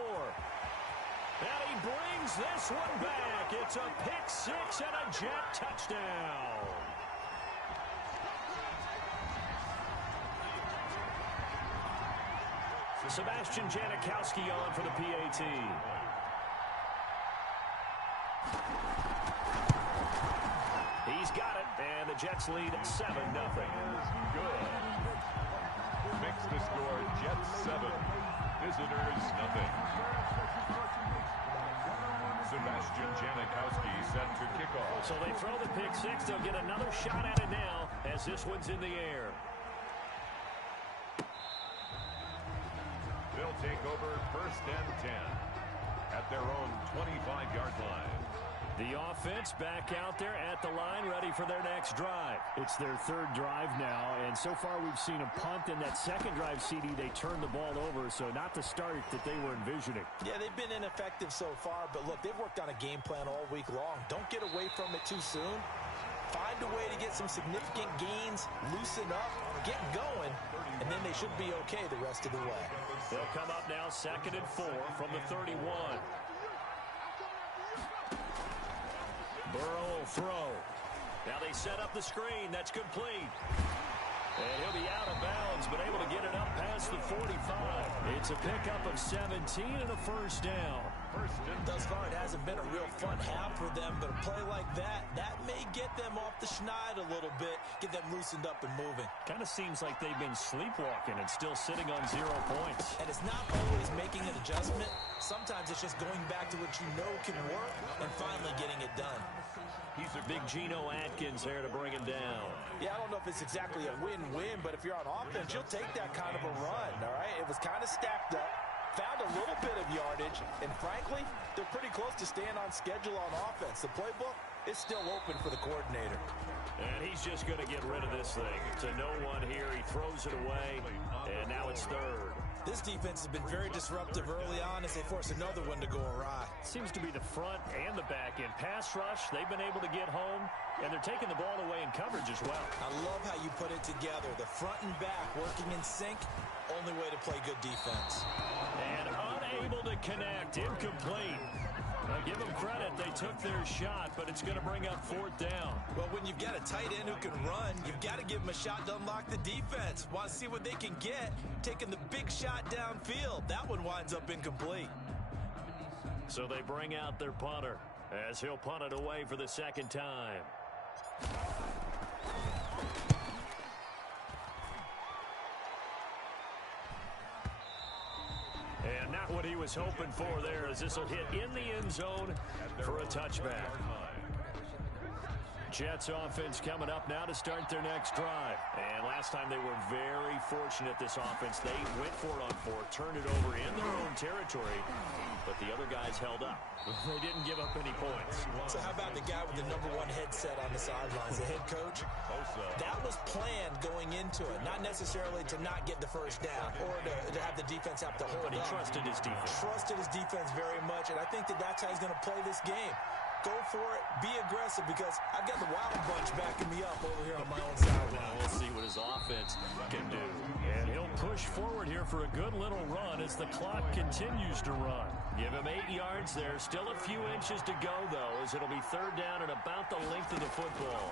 And he brings this one back. It's a pick six and a Jet touchdown. Sebastian Janikowski on for the PAT. He's got it, and the Jets lead 7-0. Good. Makes the score Jets 7, visitors nothing. Sebastian Janikowski set to kick off. So they throw the pick six. They'll get another shot at it now as this one's in the air. They'll take over first and 10 at their own 25-yard line. The offense back out there at the line, ready for their next drive. It's their third drive now, and so far we've seen a punt. In that second drive, CD, they turned the ball over, so not the start that they were envisioning. Yeah, they've been ineffective so far, but look, they've worked on a game plan all week long. Don't get away from it too soon. Find a way to get some significant gains, loosen up, get going, and then they should be okay the rest of the way. They'll come up now 2nd and 4 from the 31. Burrow will throw. Now they set up the screen. That's complete. And he'll be out of bounds, but able to get it up past the 45. It's a pickup of 17 and a first down. Thus far, it hasn't been a real fun half for them, but a play like that may get them off the schneid a little bit, get them loosened up and moving. Kind of seems like they've been sleepwalking and still sitting on 0 points. And it's not always making an adjustment. Sometimes it's just going back to what you know can work and finally getting it done. He's a big Geno Atkins there to bring him down. Yeah, I don't know if it's exactly a win-win, but if you're on offense, you'll take that kind of a run, all right? It was kind of stacked up, found a little bit of yardage, and frankly, they're pretty close to staying on schedule on offense. The playbook is still open for the coordinator. And he's just going to get rid of this thing. To no one here, he throws it away, and now it's third. This defense has been very disruptive early on as they force another one to go awry. Seems to be the front and the back end. Pass rush, they've been able to get home, and they're taking the ball away in coverage as well. I love how you put it together. The front and back working in sync, only way to play good defense. And unable to connect, incomplete. Now give them credit, they took their shot, but it's going to bring up 4th down. Well, when you've got a tight end who can run, you've got to give him a shot to unlock the defense. Want to see what they can get, taking the big shot downfield. That one winds up incomplete. So they bring out their punter as he'll punt it away for the second time. And not what he was hoping for there, as this will hit in the end zone for a touchback. Jets offense coming up now to start their next drive. And last time they were very fortunate, this offense. They went for it on 4, turned it over in their own territory, but the other guys held up. They didn't give up any points. So how about the guy with the #1 headset on the sidelines, the head coach? That was planned going into it, not necessarily to not get the first down or to have the defense have to hold But he up. trusted his defense. Trusted his defense very much, and I think that's how he's going to play this game. Go for it, be aggressive, because I've got the Wild Bunch backing me up over here on my own sideline. We'll see what his offense can do. And he'll push forward here for a good little run as the clock continues to run. Give him 8 yards there. Still a few inches to go, though, as it'll be 3rd down and about the length of the football.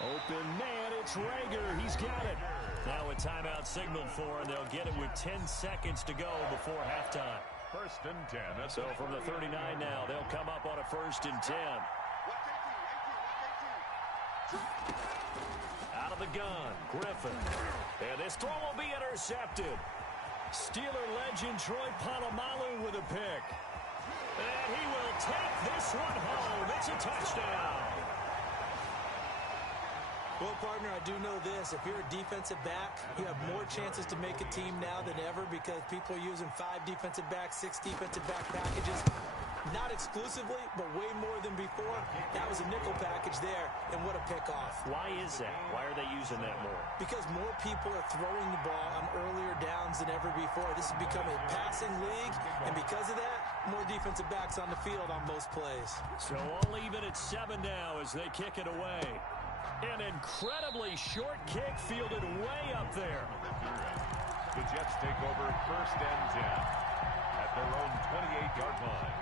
Open man, it's Rager. He's got it. Now a timeout signaled for, and they'll get it with 10 seconds to go before halftime. 1st and 10. So from the 39 now, they'll come up on a 1st and 10. Out of the gun, Griffin. And this throw will be intercepted. Steeler legend Troy Polamalu with a pick. And he will take this one home. It's a touchdown. Well, partner, I do know this. If you're a defensive back, you have more chances to make a team now than ever because people are using 5 defensive backs, 6 defensive back packages. Not exclusively, but way more than before. That was a nickel package there, and what a pickoff. Why is that? Why are they using that more? Because more people are throwing the ball on earlier downs than ever before. This has become a passing league, and because of that, more defensive backs on the field on most plays. So all even at 7 now as they kick it away. An incredibly short kick fielded way up there. The Jets take over 1st and 10 at their own 28-yard line.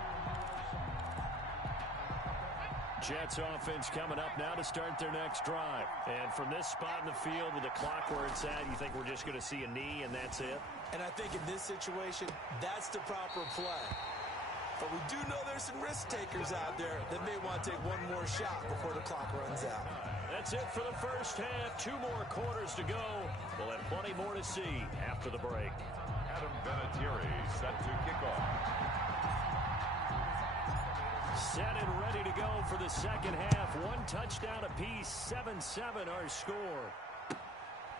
Jets offense coming up now to start their next drive. And from this spot in the field with the clock where it's at, you think we're just going to see a knee and that's it? And I think in this situation, that's the proper play. But we do know there's some risk takers out there that may want to take one more shot before the clock runs out. That's it for the first half. 2 more quarters to go. We'll have plenty more to see after the break. Adam Vinatieri set to kick off. Set and ready to go for the second half. 1 touchdown apiece. 7-7 our score.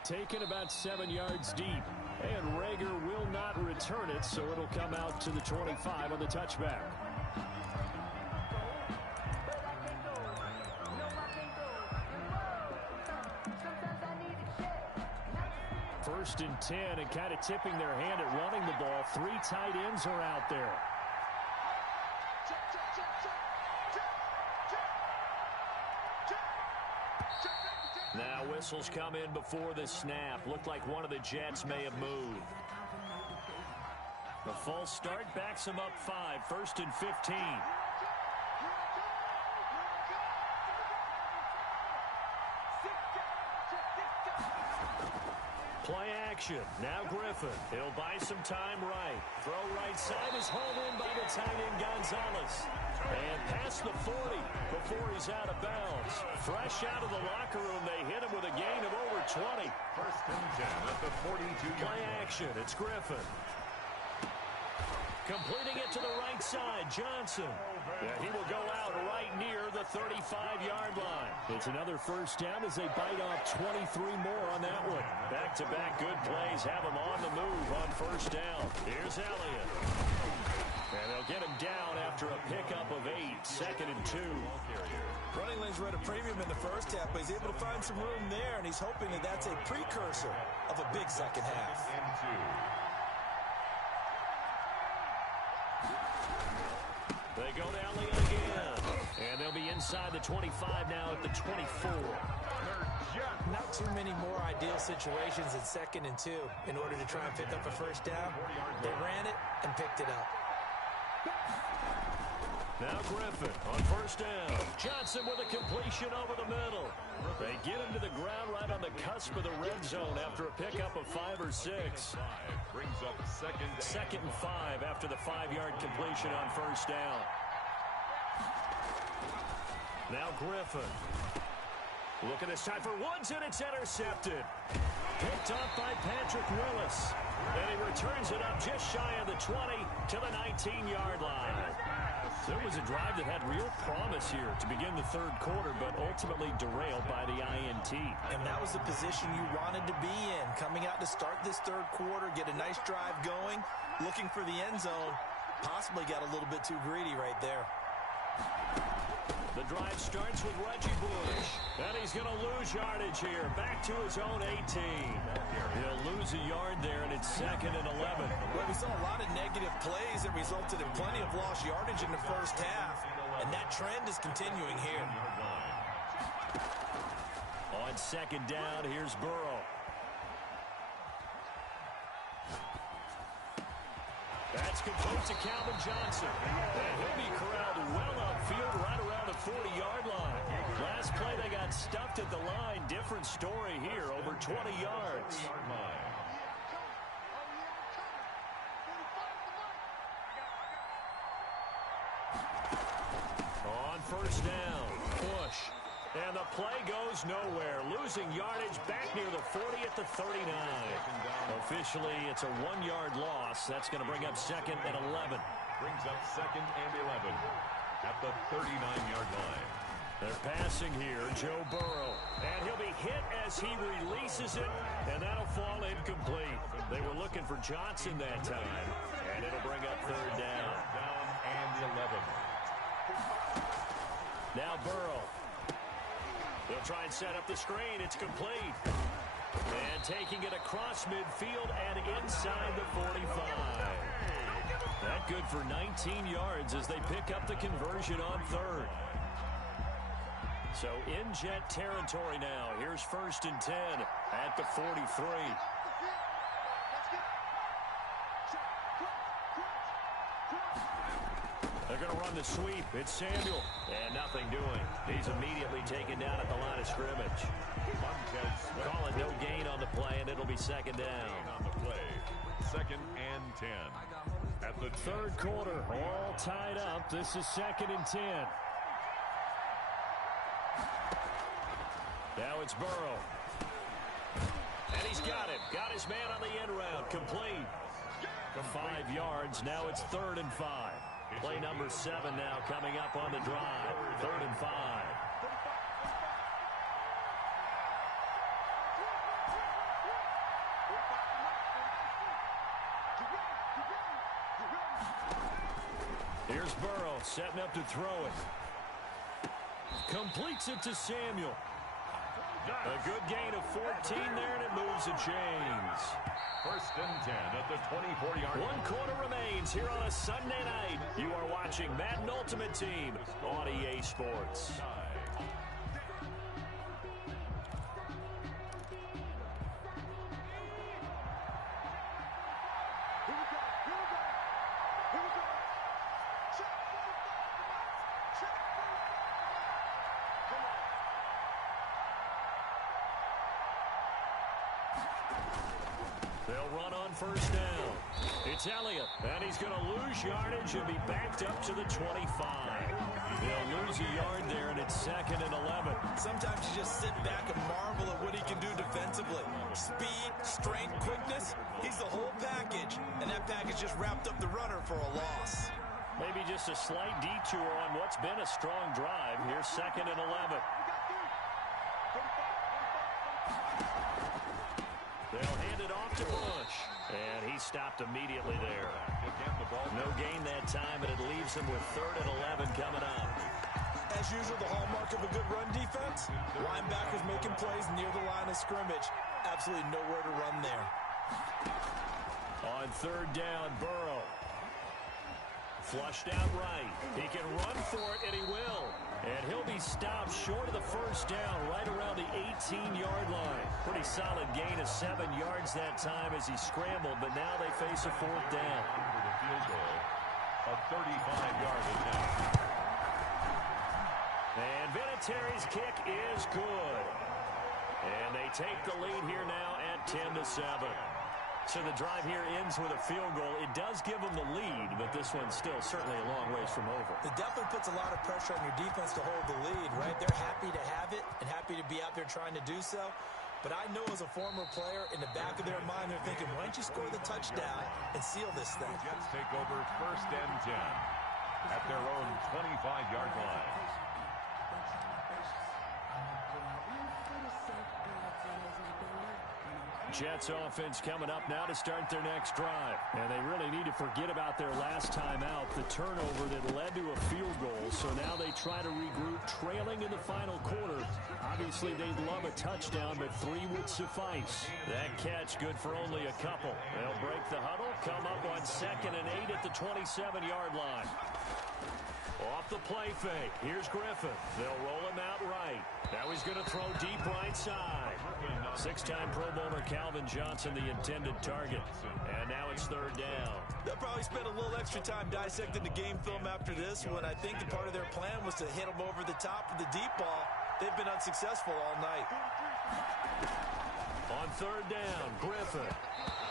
Taken about 7 yards deep. And Rager will not return it, so it'll come out to the 25 on the touchback. First and 10, and kind of tipping their hand at running the ball. 3 tight ends are out there. Now whistles come in before the snap. Looked like one of the Jets may have moved. The false start backs them up 5. 1st and 15. Play action. Now Griffin. He'll buy some time right. Throw right side is hauled in by the tight end Gonzalez. And past the 40 before he's out of bounds. Fresh out of the locker room, they hit him with a gain of over 20. 1st and 10 at the 42. Play action. It's Griffin. Completing it to the right side, Johnson. Yeah, he will go out right near the 35-yard line. It's another first down as they bite off 23 more on that one. Back-to-back good plays have him on the move on first down. Here's Elliott. And they'll get him down after a pickup of 8. 2nd and 2. Running lanes were at a premium in the first half, but he's able to find some room there, and he's hoping that that's a precursor of a big second half. They go to Elliott again. And they'll be inside the 25 now at the 24. Not too many more ideal situations at 2nd and 2 in order to try and pick up a first down. They ran it and picked it up. Now Griffin on first down. Johnson with a completion over the middle. They get him to the ground right on the cusp of the red zone after a pickup of 5 or 6. Brings up 2nd and 5 after the 5-yard completion on first down. Now Griffin. Looking this time for Woods, and it's intercepted. Picked up by Patrick Willis. And he returns it up just shy of the 20 to the 19-yard line. There was a drive that had real promise here to begin the 3rd quarter, but ultimately derailed by the INT. And that was the position you wanted to be in. Coming out to start this 3rd quarter, get a nice drive going, looking for the end zone. Possibly got a little bit too greedy right there. The drive starts with Reggie Bush. And he's going to lose yardage here. Back to his own 18. He'll lose a yard there, and it's 2nd and 11. Well, we saw a lot of negative plays that resulted in plenty of lost yardage in the first half. And that trend is continuing here. On 2nd down, here's Burrow. That's complete to Calvin Johnson. And he'll be corralled well upfield right around the 40-yard line. Last play, they got stuffed at the line. Different story here, over 20 yards. On first down, Bush. And the play goes nowhere. Losing yardage back near the 40 at the 39. Officially, it's a 1-yard loss. That's going to bring up 2nd and 11. Brings up 2nd and 11 at the 39-yard line. They're passing here, Joe Burrow. And he'll be hit as he releases it, and that'll fall incomplete. They were looking for Johnson that time, and it'll bring up third down. Down and 11. Now Burrow. They'll try and set up the screen. It's complete. And taking it across midfield and inside the 45. That good for 19 yards as they pick up the conversion on third. So in Jet territory now. Here's 1st and 10 at the 43. They're going to run the sweep. It's Samuel. And nothing doing. He's immediately taken down at the line of scrimmage. Call it no gain on the play, and it'll be second down. On the play, 2nd and 10. At the third quarter, all tied up. This is 2nd and 10. Now it's Burrow. And he's got him. Got his man on the end round. Complete. 5 yards. Now it's 3rd and 5. Play number 7 now coming up on the drive. 3rd and 5. Here's Burrow setting up to throw it. Completes it to Samuel. A good gain of 14 there, and it moves the chains. 1st and 10 at the 24-yard line. 1 quarter remains here on a Sunday night. You are watching Madden Ultimate Team on EA Sports. They'll run on 1st down. It's Elliott, and he's going to lose yardage and be backed up to the 25. They'll lose a yard there, and it's 2nd and 11. Sometimes you just sit back and marvel at what he can do defensively. Speed, strength, quickness, he's the whole package. And that package just wrapped up the runner for a loss. Maybe just a slight detour on what's been a strong drive. Here's 2nd and 11. They'll hand it off to Bush. And he stopped immediately there. No gain that time, but it leaves him with 3rd and 11 coming up. As usual, the hallmark of a good run defense, linebackers making plays near the line of scrimmage. Absolutely nowhere to run there. On 3rd down, Burrow. Flushed out right. He can run for it, and he will. And he'll be stopped short of the 1st down, right around the 18-yard line. Pretty solid gain of 7 yards that time as he scrambled, but now they face a 4th down. The field goal, a 35-yard attempt. And Vinatieri's kick is good. And they take the lead here now at 10-7. So the drive here ends with a field goal. It does give them the lead, but this one's still certainly a long ways from over. It definitely puts a lot of pressure on your defense to hold the lead, right? They're happy to have it and happy to be out there trying to do so. But I know as a former player, in the back of their mind, they're thinking, why don't you score the touchdown and seal this thing? The Jets take over 1st and 10 at their own 25-yard line. Jets offense coming up now to start their next drive. And they really need to forget about their last time out, the turnover that led to a field goal. So now they try to regroup, trailing in the final quarter. Obviously, they'd love a touchdown, but 3 would suffice. That catch good for only a couple. They'll break the huddle, come up on 2nd and 8 at the 27-yard line. Off the play fake. Here's Griffin. They'll roll him out right. Now he's going to throw deep right side. 6-time Pro Bowler Calvin Johnson, the intended target. And now it's 3rd down. They'll probably spend a little extra time dissecting the game film after this when I think the part of their plan was to hit them over the top with the deep ball. They've been unsuccessful all night. On 3rd down, Griffin.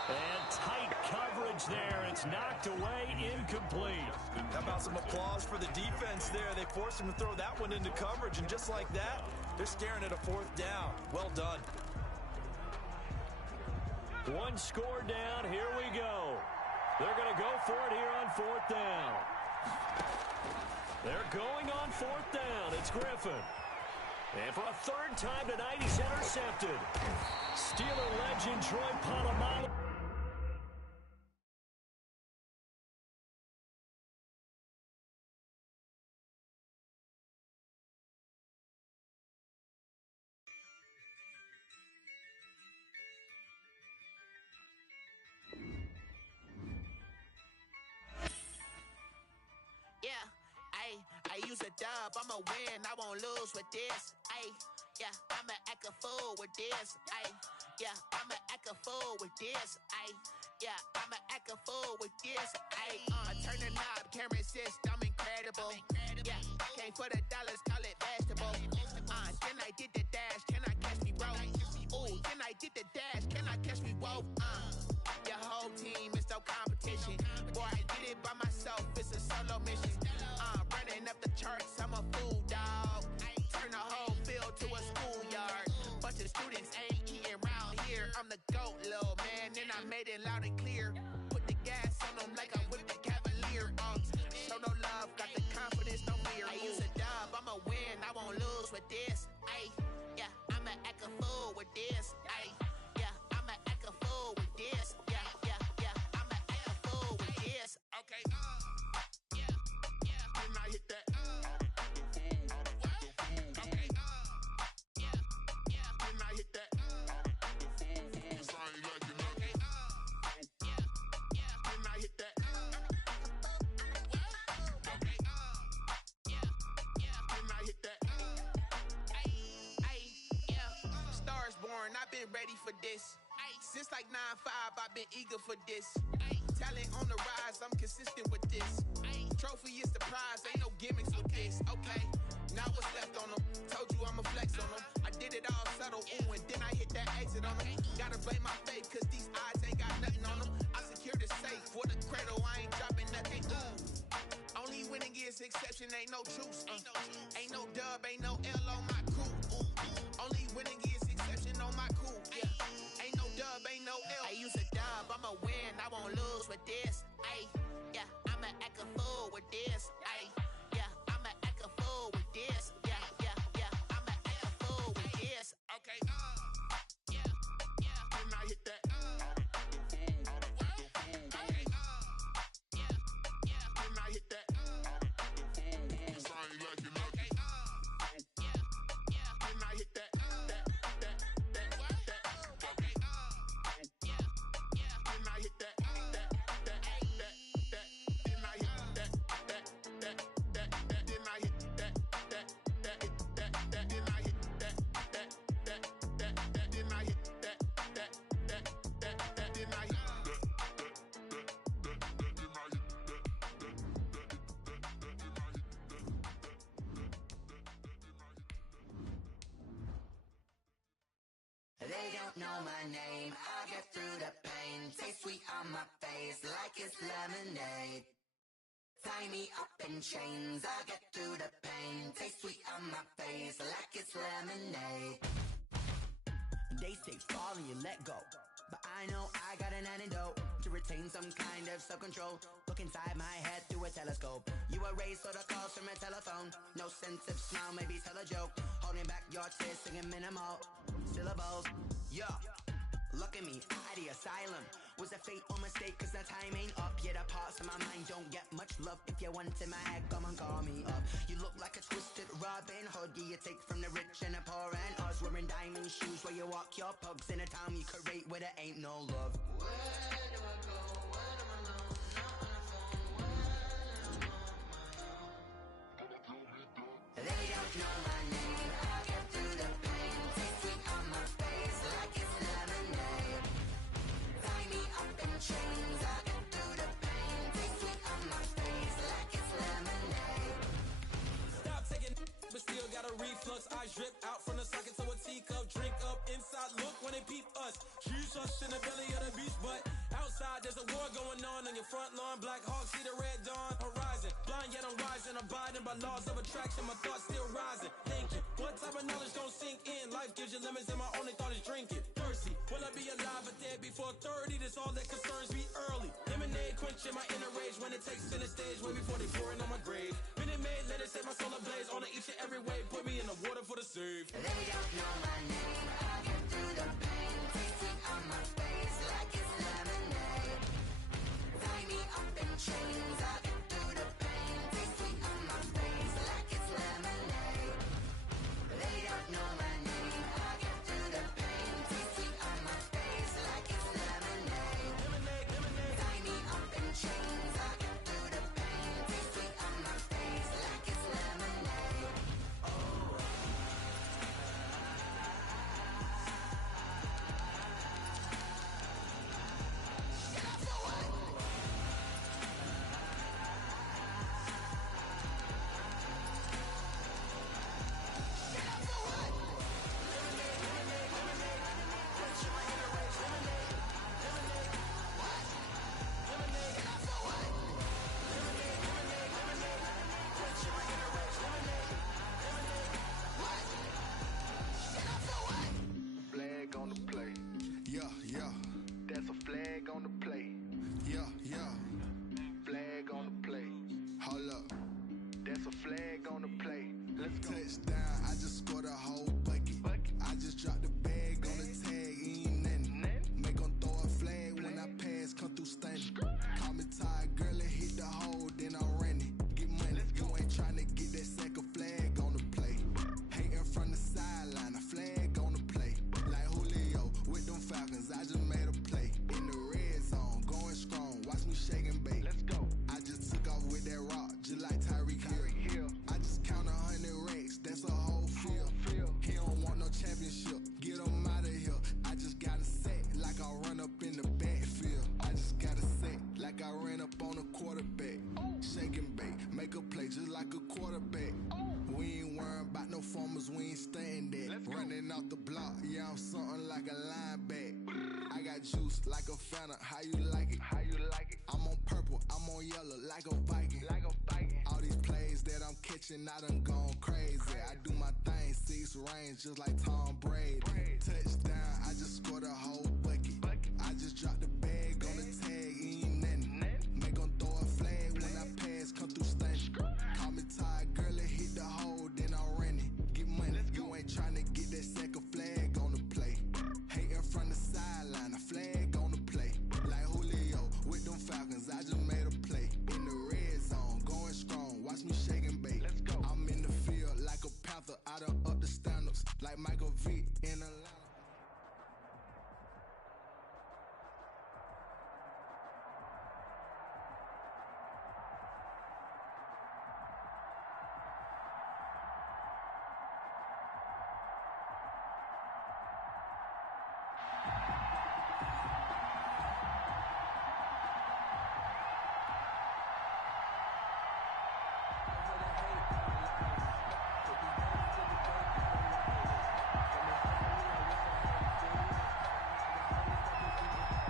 And tight coverage there. It's knocked away, incomplete. How about some applause for the defense there? They forced him to throw that one into coverage, and just like that, they're staring at a 4th down. Well done. 1 score down. Here we go. They're going to go for it here on 4th down. They're going on 4th down. It's Griffin. And for a third time tonight, he's intercepted. Steeler legend Troy Polamalu. I use a dub, I'ma win, I won't lose with this. I'ma act a fool with this. I'ma act a fool with this. I'ma act a fool with this. Turn the knob, can't resist, I'm incredible. Came for the dollars, call it vegetable. Then I did the dash, can I catch me, bro? Ooh, then I did the dash, can I catch me, bro? Your whole team is no competition. Boy, I did it by myself, it's a solo mission. Running up the charts, I'm a fool, dog. Turn the whole field to a schoolyard. Bunch of students ain't eating round here. I'm the GOAT, little man, and I made it loud and clear. Put the gas on them like I'm with the Cavalier. Show no love, got the confidence, no fear. I use a dub, I'ma win, I won't lose with this. I'ma act a fool with this. I'ma act a fool with this. I'ma act a fool with this. Okay. Then I hit that. Okay. Then I hit that. Sorry, like you know. Then I hit that. Okay. Then I hit that. Stars born, I've been ready for this. Since like 9-5, I've been eager for this. Talent on the rise, I'm consistent with this. Trophy is the prize, ain't no gimmicks with this. Okay, now what's left on them? Told you I'ma flex on them. I did it all subtle, ooh, and then I hit that exit on them. Gotta blame my faith, cause these eyes ain't got nothing on them. I secured the safe for the cradle, I ain't dropping nothing. Only winning is exception, ain't no truce. Ain't no dub, ain't no L on my crew. Only winning is exception on my crew. Ain't no dub, ain't no L. I use a dub, I'ma win, I won't lose with this. I'ma act a fool with this. I'ma act a fool with this. I'ma act a fool with this. Okay. Then I hit that. Okay. Then I hit that. Sorry, like you know. Okay. Then I hit that. Okay. Then I hit that. They don't know my name, I get through the pain. Taste sweet on my face like it's lemonade. Tie me up in chains, I get through the pain. Taste sweet on my face like it's lemonade. They say fall and you let go, but I know I got an antidote to retain some kind of self-control. Look inside my head through a telescope. You erase all the calls from a telephone. No sense of smile, maybe tell a joke. Holding back your tears, singing minimal syllables. Yeah, look at me, out the asylum. Was a fate or mistake, cause the time ain't up. Yet the parts of my mind don't get much love. If you want in my head, come and call me up. You look like a twisted Robin Hood. Yeah, you take from the rich and the poor and us. Wearing diamond shoes where you walk your pugs. In a town you create where there ain't no love. Where do I go? When I'm alone? Not on the phone. Where's my mind? They don't know my name. I get through the pain. Taste sweet on my face like it's lemonade. Tie me up in chains. I get through the pain. Taste sweet on my face like it's lemonade. Stop taking, but still got a reflux. Eyes drip out from the socket to a teacup. Drink up inside, look when they peep us. Shoes us in the belly of the beast, but outside there's a war going on your front lawn. Black Hawk, see the red dawn horizon. Blind yet I'm rising, abiding by laws of attraction. My thoughts still rising. Thinking, what type of knowledge gon' sink in? Life gives you lemons and my only thought is drinking. Thirsty, will I be alive or dead before 30? That's all that concerns me early. Lemonade, quenching my inner rage when it takes center stage way before they pouring on my grave. Minute Maid, let it set my soul ablaze on each and every way. Put me in the water for the save. They don't know my name. I get through the pain. Taste sweet on my face like it's lemonade. Tie me up in chains. I get through the pain. Taste sweet on my face like it's lemonade. They don't know my name. I get through the pain. Taste sweet on my face like it's lemonade. Lemonade, lemonade. Tie me up in chains. I get through the pain. Taste sweet on my face like it's lemonade. Flag on the play. Yeah, yeah. That's a flag on the play. Yeah, yeah. Flag on the play. Hold up. That's a flag on the play. Let's go. Touchdown. I just scored a whole bucket. I just dropped the bag on the tag. Ain't nothing. Make 'em throw a flag when I pass. Come through stunning. Call me tired, girl, and hit the hole. Then I'm running. Get money. You ain't trying to get that second flag on the play. Hating from the sideline. A flag on the play. Like Julio with them Falcons. I just made a play. In the red zone. Going strong. Watch me shake and bake. Let's go. I just took off with that rock. Just like Tyreek Hill. I just count 100 racks. That's a whole field. He don't want no championship. Get him out of here. I just got a set. Like I run up in the backfield. I just got a set. Like I ran up on a quarterback. Shake and bake. Make a play just like a quarterback. We ain't worrying about no formers. We ain't staying there. Running off the block. Yeah, I'm something like a lineback. I got juice like a Fanta. How you like it? How you like it? I'm on purple. I'm on yellow like a Viking. Like a Viking. All these plays that I'm catching, I done gone crazy. I do my thing, 6 range just like Tom Brady. Touchdown. I just scored a whole bucket. I just dropped the bag on the tag. Ain't nothing. Make 'em throw a flag when I pass. Come through stunning. Call me tired, girl, and hit the hole. Then I'm running. Get money. You ain't trying to get that second flag on the play. Hating from the sideline. A flag on the play. Like Julio with them Falcons. I just made a play. In the red zone. Going strong. Watch me shake and bake. Let's go. I'm in the field like a Panther. I done up the standards. Like Michael Vick in a line.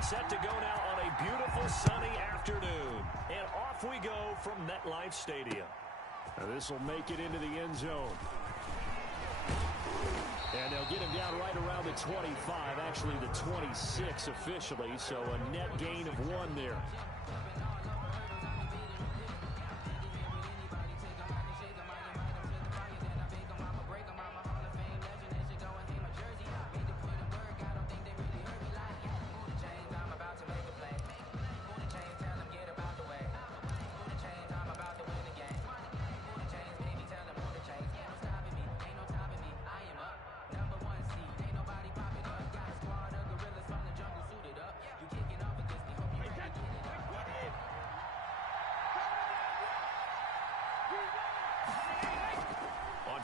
Set to go now on a beautiful sunny afternoon. And off we go from MetLife Stadium. Now this will make it into the end zone. And they'll get him down right around the 25, actually the 26 officially, so a net gain of 1 there.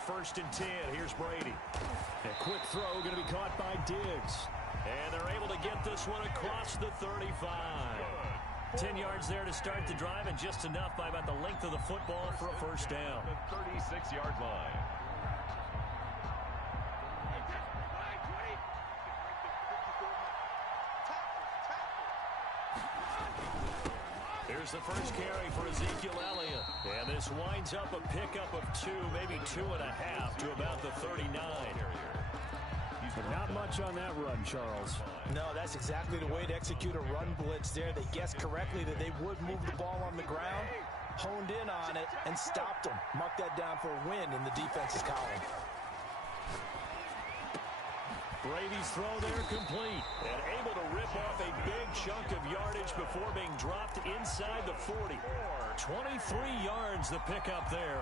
First and 10, here's Brady. A quick throw going to be caught by Diggs. And they're able to get this one across the 35. 10 yards there to start the drive, and just enough by about the length of the football for a first down. The 36-yard line. Here's the first carry for Ezekiel Elliott. And this winds up a pickup of 2, maybe 2.5 to about the 39. He's But not much on that run, Charles. No, that's exactly the way to execute a run blitz there. They guessed correctly that they would move the ball on the ground, honed in on it, and stopped them. Mark that down for a win in the defense's column. Brady's throw there complete. And able to rip off a big chunk of yardage before being dropped inside the 40. 23 yards the pickup there.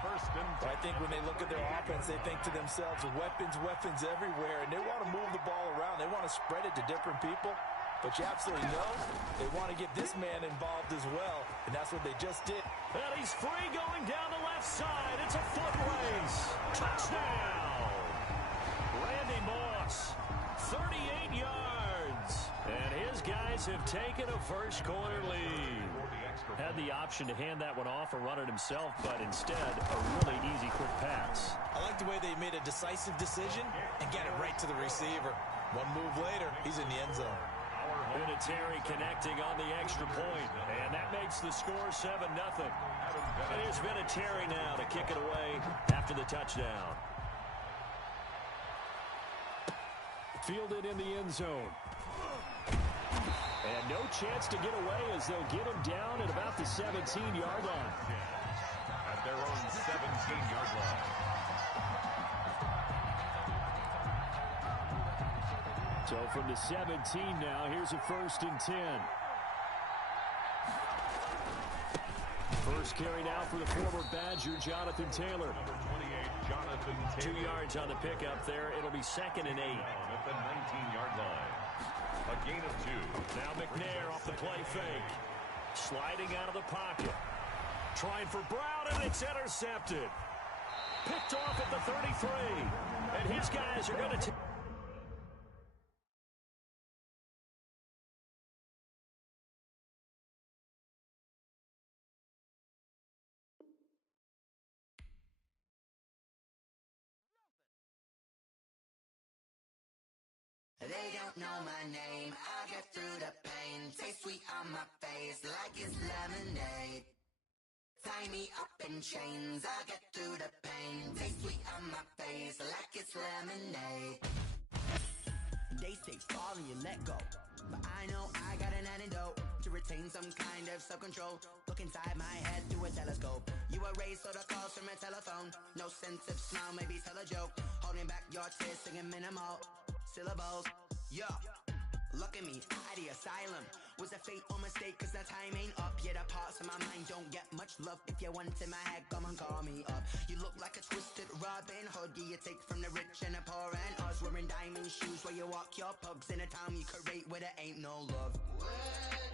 I think when they look at their offense, they think to themselves, weapons everywhere, and they want to move the ball around. They want to spread it to different people. But you absolutely know they want to get this man involved as well, and that's what they just did. And he's free going down the left side. It's a foot race. Touchdown. Randy Moss, 38 yards. And his guys have taken a first quarter lead. Had the option to hand that one off or run it himself, but instead, a really easy, quick pass. I like the way they made a decisive decision and get it right to the receiver. One move later, he's in the end zone. Vinatieri connecting on the extra point, and that makes the score 7-0. And here's Vinatieri now to kick it away after the touchdown. Fielded in the end zone. And no chance to get away as they'll get him down at about the 17-yard line. At their own 17-yard line. So from the 17 now, here's a 1st and 10. First carry now for the former Badger, Jonathan Taylor. Number 28, Jonathan Taylor. 2 yards on the pickup there. It'll be 2nd and 8. At the 19-yard line. A gain of 2. Now McNair off the play fake. Sliding out of the pocket. Trying for Brown, and it's intercepted. Picked off at the 33. And his guys are going to... They don't know my name, I'll get through the pain. Taste sweet on my face like it's lemonade. Tie me up in chains, I'll get through the pain. Taste sweet on my face like it's lemonade. They say fall and you let go, but I know I got an antidote to retain some kind of self-control. Look inside my head through a telescope. You erase all the calls from a telephone. No sense of smile, maybe tell a joke. Holding back your tears, singing minimal syllables. Yeah, look at me, at the asylum. Was a fate or mistake, cause the time ain't up. Yeah, the parts of my mind don't get much love. If you want in my head, come and call me up. You look like a twisted Robin Hood. You take from the rich and the poor and us. Wearing diamond shoes where you walk your pugs in a town you create where there ain't no love. Where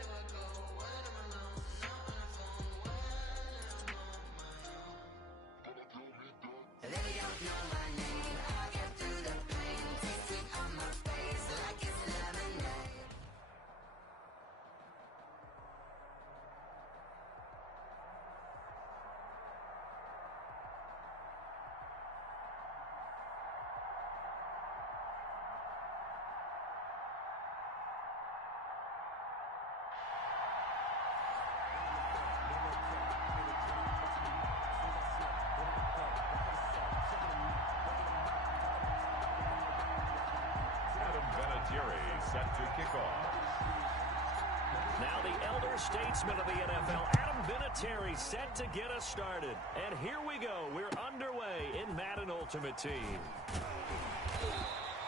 do I go when I'm alone? Not on the phone, when I'm on my own. They don't know my name, I'll get through the pain. Taste sweet on my face like it's lemonade. Set to kick off. Now the elder statesman of the NFL, Adam Vinatieri, set to get us started. And here we go. We're underway in Madden Ultimate Team.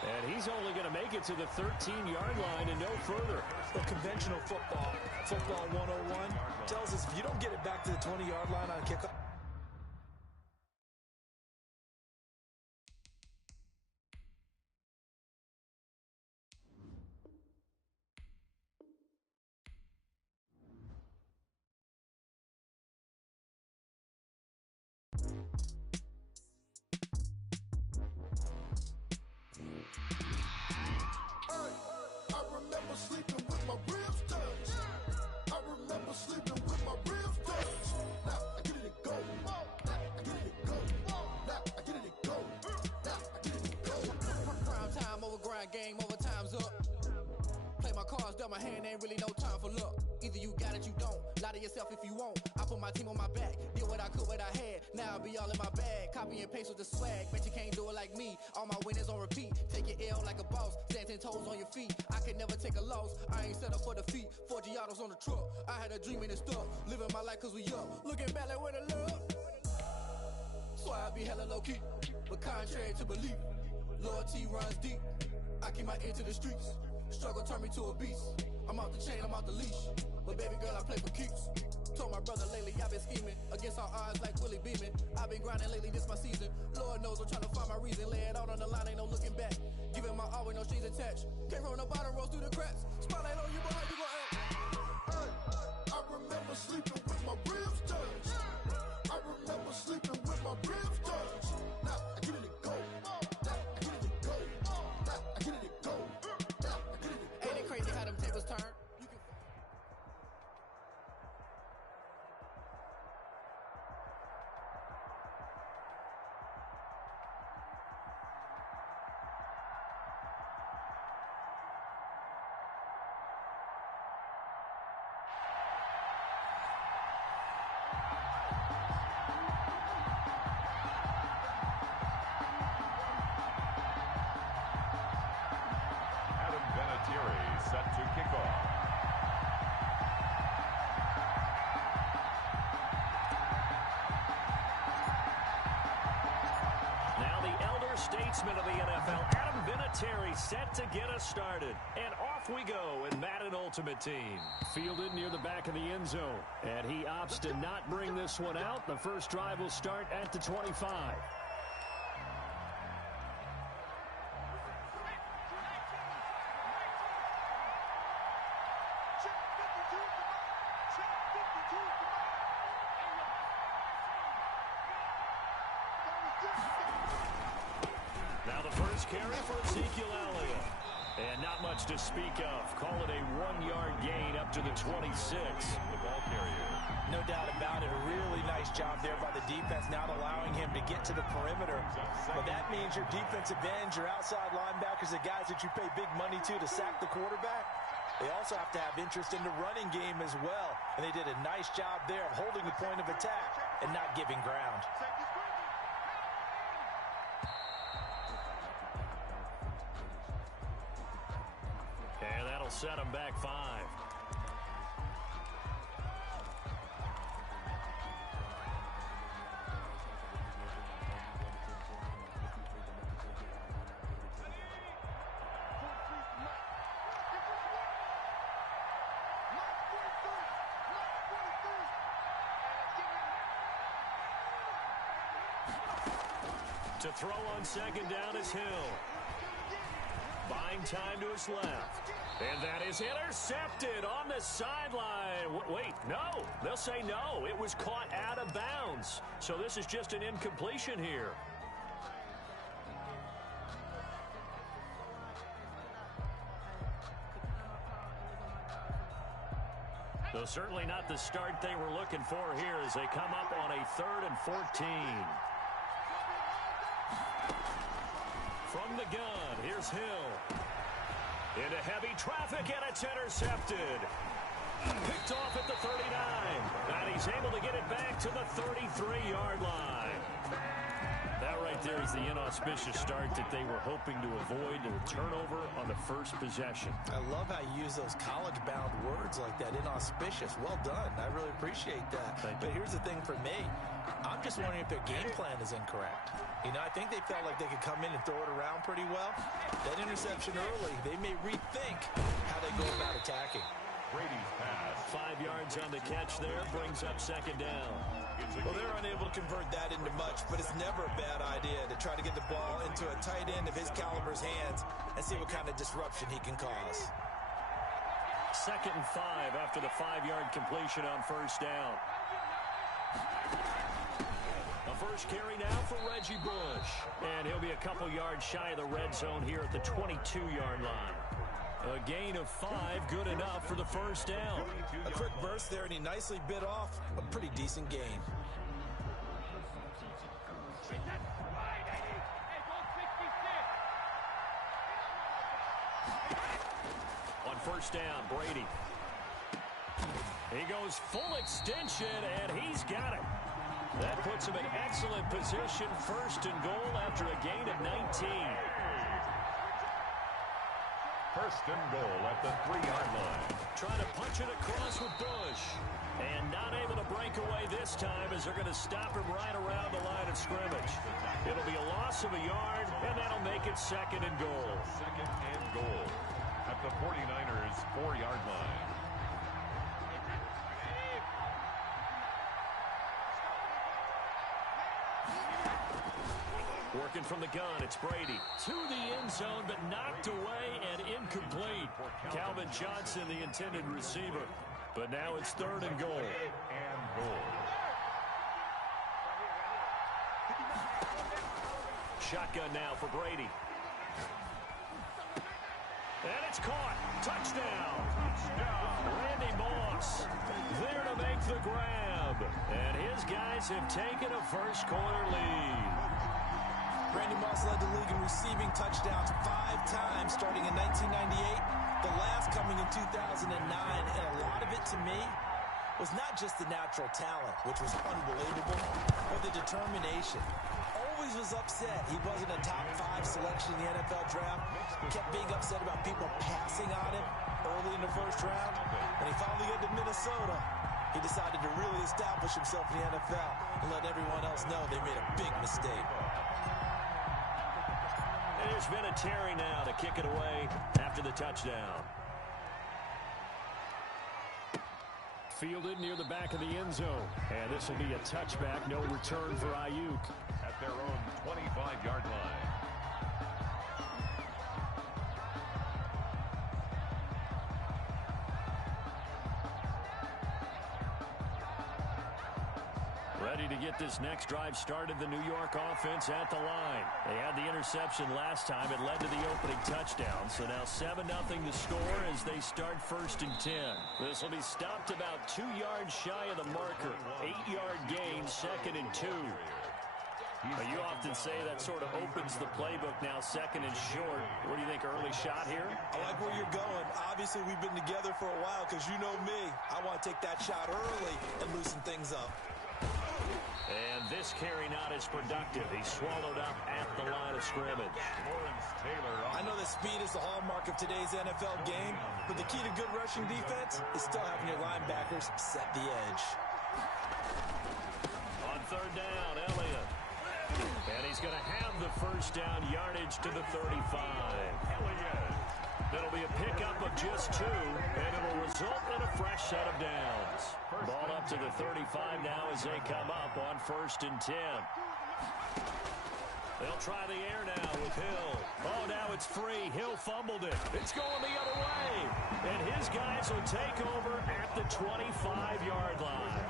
And he's only going to make it to the 13-yard line and no further. The conventional football 101, tells us if you don't get it back to the 20-yard line on kickoff, game over, time's up. Play my cards, dealt my hand, ain't really no time for luck. Either you got it, you don't. Lie to yourself if you want. I put my team on my back. Did what I could, what I had. Now I be all in my bag. Copy and paste with the swag. Bet you can't do it like me. All my winners on repeat. Take your L like a boss. Stand 10 toes on your feet. I can never take a loss. I ain't set up for defeat. 4 Giottos on the truck. I had a dream and it's stuck. Living my life cause we up. Looking back like where the love. So I be hella low key. But contrary to belief, loyalty runs deep. I keep my ear to the streets. Struggle turned me to a beast. I'm off the chain, I'm off the leash. But baby girl, I play for keeps. Told my brother lately, I've been scheming. Against all odds like Willie Beeman. I've been grinding lately, this my season. Lord knows I'm trying to find my reason. Lay it out on the line, ain't no looking back. Giving my all with no strings attached. Came from the bottom, rose through the cracks. Spotlight on you, but how you gon' act? Hey, I remember sleeping with my ribs touched. I remember sleeping with my ribs touched. Now I get it to go. Now I get it to go. Now I get it to go. Now I get it to go. Ain't it crazy how them tables turn? Set to kick off. Now the elder statesman of the NFL, Adam Vinatieri, set to get us started. And off we go in Madden Ultimate Team. Fielded near the back of the end zone. And he opts to not bring this one out. The first drive will start at the 25. Now the first carry for Ezekiel Elliott. And not much to speak of. Call it a 1-yard gain up to the 26. The ball carrier. No doubt about it. A really nice job there by the defense, not allowing him to get to the perimeter. But that means your defensive ends, your outside linebackers, the guys that you pay big money to sack the quarterback, they also have to have interest in the running game as well. And they did a nice job there of holding the point of attack and not giving ground. And that'll set him back 5. To throw on second down is Hill. Buying time to his left. And that is intercepted on the sideline. Wait, no. They'll say no. It was caught out of bounds. So this is just an incompletion here. So certainly not the start they were looking for here as they come up on a 3rd and 14. From the gun, here's Hill. Into heavy traffic, and it's intercepted. Picked off at the 39. And he's able to get it back to the 33-yard line. That right there is the inauspicious start that they were hoping to avoid, the turnover on the first possession. I love how you use those college-bound words like that, inauspicious. Well done. I really appreciate that. But here's the thing for me. I'm just wondering if their game plan is incorrect. You know, I think they felt like they could come in and throw it around pretty well. That interception early, they may rethink how they go about attacking. Brady's pass. 5 yards on the catch there, brings up second down. Well, they're unable to convert that into much, but it's never a bad idea to try to get the ball into a tight end of his caliber's hands and see what kind of disruption he can cause. 2nd and 5 after the 5-yard completion on first down. A first carry now for Reggie Bush. And he'll be a couple yards shy of the red zone here at the 22-yard line. A gain of 5, good enough for the first down. A quick burst there, and he nicely bit off a pretty decent gain. On first down, Brady. He goes full extension, and he's got it. That puts him in excellent position, first and goal after a gain of 19. First and goal at the 3-yard line. Trying to punch it across with Bush. And not able to break away this time as they're going to stop him right around the line of scrimmage. It'll be a loss of a yard, and that'll make it second and goal. Second and goal at the 49ers 4-yard line. Working from the gun, it's Brady. To the end zone, but knocked away and incomplete. Calvin Johnson, the intended receiver. But now it's third and goal. And goal. Shotgun now for Brady. And it's caught. Touchdown. Randy Moss there to make the grab. And his guys have taken a first quarter lead. Randy Moss led the league in receiving touchdowns 5 times starting in 1998, the last coming in 2009, and a lot of it to me was not just the natural talent, which was unbelievable, but the determination. Always was upset he wasn't a top 5 selection in the NFL draft. Kept being upset about people passing on him early in the first round. When he finally got to Minnesota, he decided to really establish himself in the NFL and let everyone else know they made a big mistake. There's been a Terry now to kick it away after the touchdown. Fielded near the back of the end zone. And this will be a touchback. No return for Ayuk. At their own 25-yard line. Ready to get this next drive started, the New York offense at the line. They had the interception last time. It led to the opening touchdown. So now 7-0 to score as they start first and 10. This will be stopped about 2 yards shy of the marker. 8-yard gain, second and 2. But you often say that sort of opens the playbook now, second and short. What do you think, early shot here? I like where you're going. Obviously, we've been together for a while because you know me. I want to take that shot early and loosen things up. And this carry not as productive. He's swallowed up at the line of scrimmage. I know that speed is the hallmark of today's NFL game, but the key to good rushing defense is still having your linebackers set the edge. On third down, Elliott. And he's going to have the first down, yardage to the 35. Elliott. It'll be a pickup of just 2, and it'll result in a fresh set of downs. Ball up to the 35 now as they come up on first and 10. They'll try the air now with Hill. Oh, now it's free. Hill fumbled it. It's going the other way. And his guys will take over at the 25-yard line.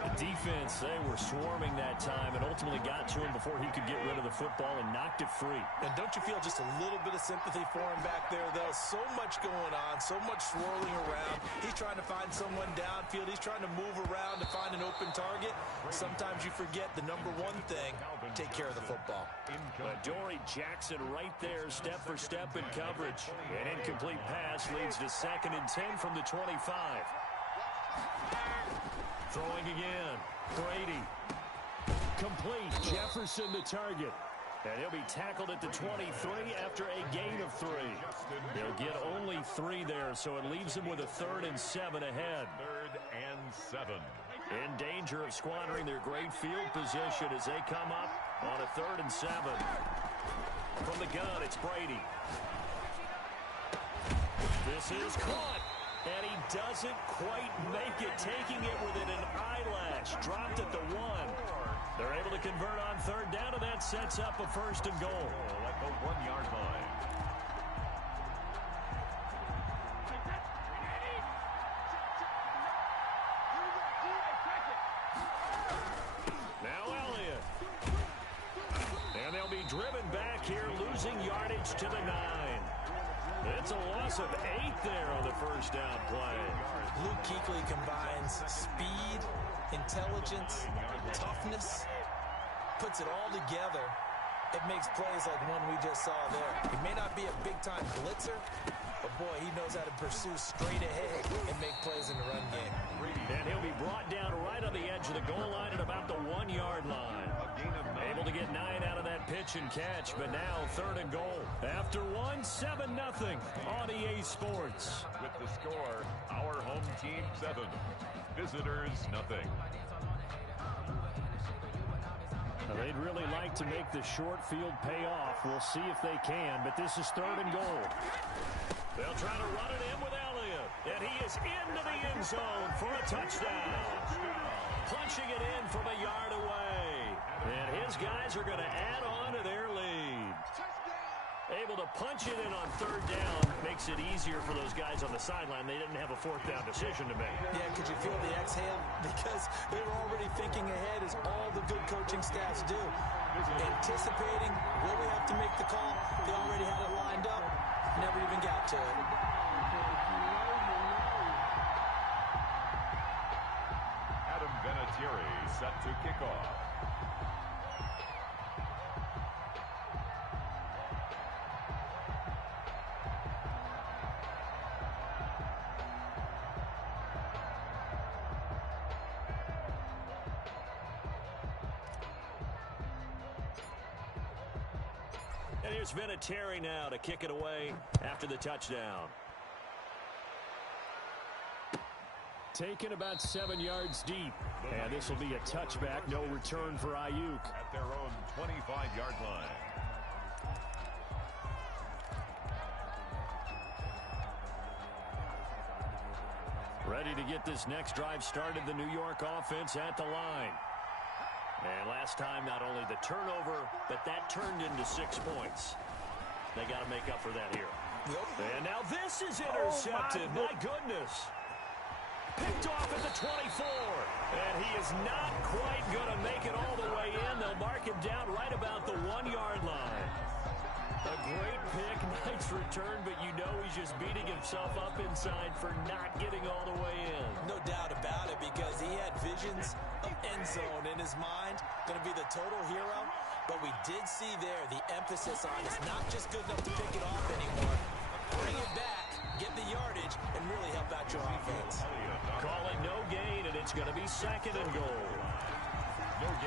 The defense, they were swarming that time and ultimately got to him before he could get rid of the football and knocked it free. And don't you feel just a little bit of sympathy for him back there, though? So much going on, so much swirling around. He's trying to find someone downfield. He's trying to move around to find an open target. Sometimes you forget the number one thing, take care of the football. Dory Jackson right there, step for step in coverage. An incomplete pass leads to second and 10 from the 25. Throwing again. Brady. Complete. Jefferson the target. And he'll be tackled at the 23 after a gain of 3. They'll get only 3 there, so it leaves them with a 3rd and 7 ahead. 3rd and 7. In danger of squandering their great field position as they come up on a 3rd and 7. From the gun, it's Brady. This is caught. And he doesn't quite make it, taking it within an eyelash. Dropped at the 1. They're able to convert on third down, and that sets up a first and goal. At the 1-yard line. Now Elliott. And they'll be driven back here, losing yardage to the 9. It's a loss of 8 there on the first down play. Luke Kuechly combines speed, intelligence, toughness, puts it all together. It makes plays like one we just saw there. He may not be a big-time blitzer, but boy, he knows how to pursue straight ahead and make plays in the run game. He'll be brought down right on the edge of the goal line at about the 1-yard line. Able to get 9 out of that pitch and catch, but now 3rd and goal. After 1, 7-0 on EA Sports. With the score, our home team 7, visitors nothing. They'd really like to make the short field pay off. We'll see if they can, but this is 3rd and goal. They'll try to run it in with Elliott, and he is into the end zone for a touchdown. Punching it in from a yard away. And his guys are going to add on to their lead. Able to punch it in on 3rd down makes it easier for those guys on the sideline. They didn't have a 4th down decision to make. Yeah, could you feel the exhale? Because they were already thinking ahead, as all the good coaching staffs do. Anticipating, will we have to make the call? They already had it lined up. Never even got to it. Adam Vinatieri set to kick off. And here's Vinatieri now to kick it away after the touchdown. Taken about 7 yards deep. And this will be a touchback. No return for Ayuk. At their own 25-yard line. Ready to get this next drive started. The New York offense at the line. And last time, not only the turnover, but that turned into 6 points. They got to make up for that here. And now this is intercepted. My goodness. Picked off at the 24. And he is not quite going to make it all the way in. They'll mark him down right about the 1-yard line. A great pick, nice return, but you know he's just beating himself up inside for not getting all the way in. No doubt about it, because he had visions of end zone in his mind. Going to be the total hero. But we did see there the emphasis on it's not just good enough to pick it off anymore. Bring it back, get the yardage, and really help out your offense. Call it no gain, and it's going to be 2nd and goal.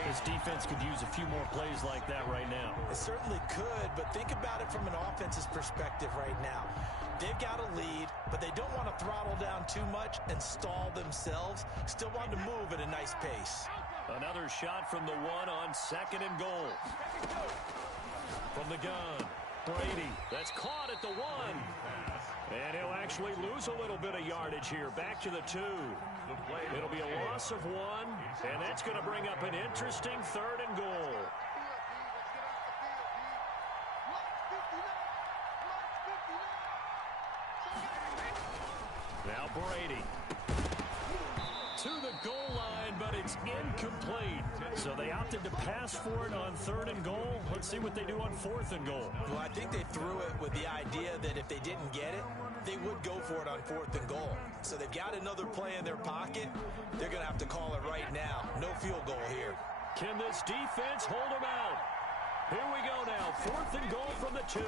This defense could use a few more plays like that right now. It certainly could, but think about it from an offense's perspective right now. They've got a lead, but they don't want to throttle down too much and stall themselves. Still want to move at a nice pace. Another shot from the 1 on 2nd and goal. From the gun, Brady. That's caught at the 1. And he'll actually lose a little bit of yardage here. Back to the 2. It'll be a loss of 1, and that's going to bring up an interesting 3rd and goal. Now Brady. To the goal line, but it's incomplete. So they opted to pass for it on 3rd and goal. Let's see what they do on 4th and goal. Well, I think they threw it with the idea that if they didn't get it, they would go for it on 4th and goal. So they've got another play in their pocket. They're going to have to call it right now. No field goal here. Can this defense hold them out? Here we go now. 4th and goal from the 2.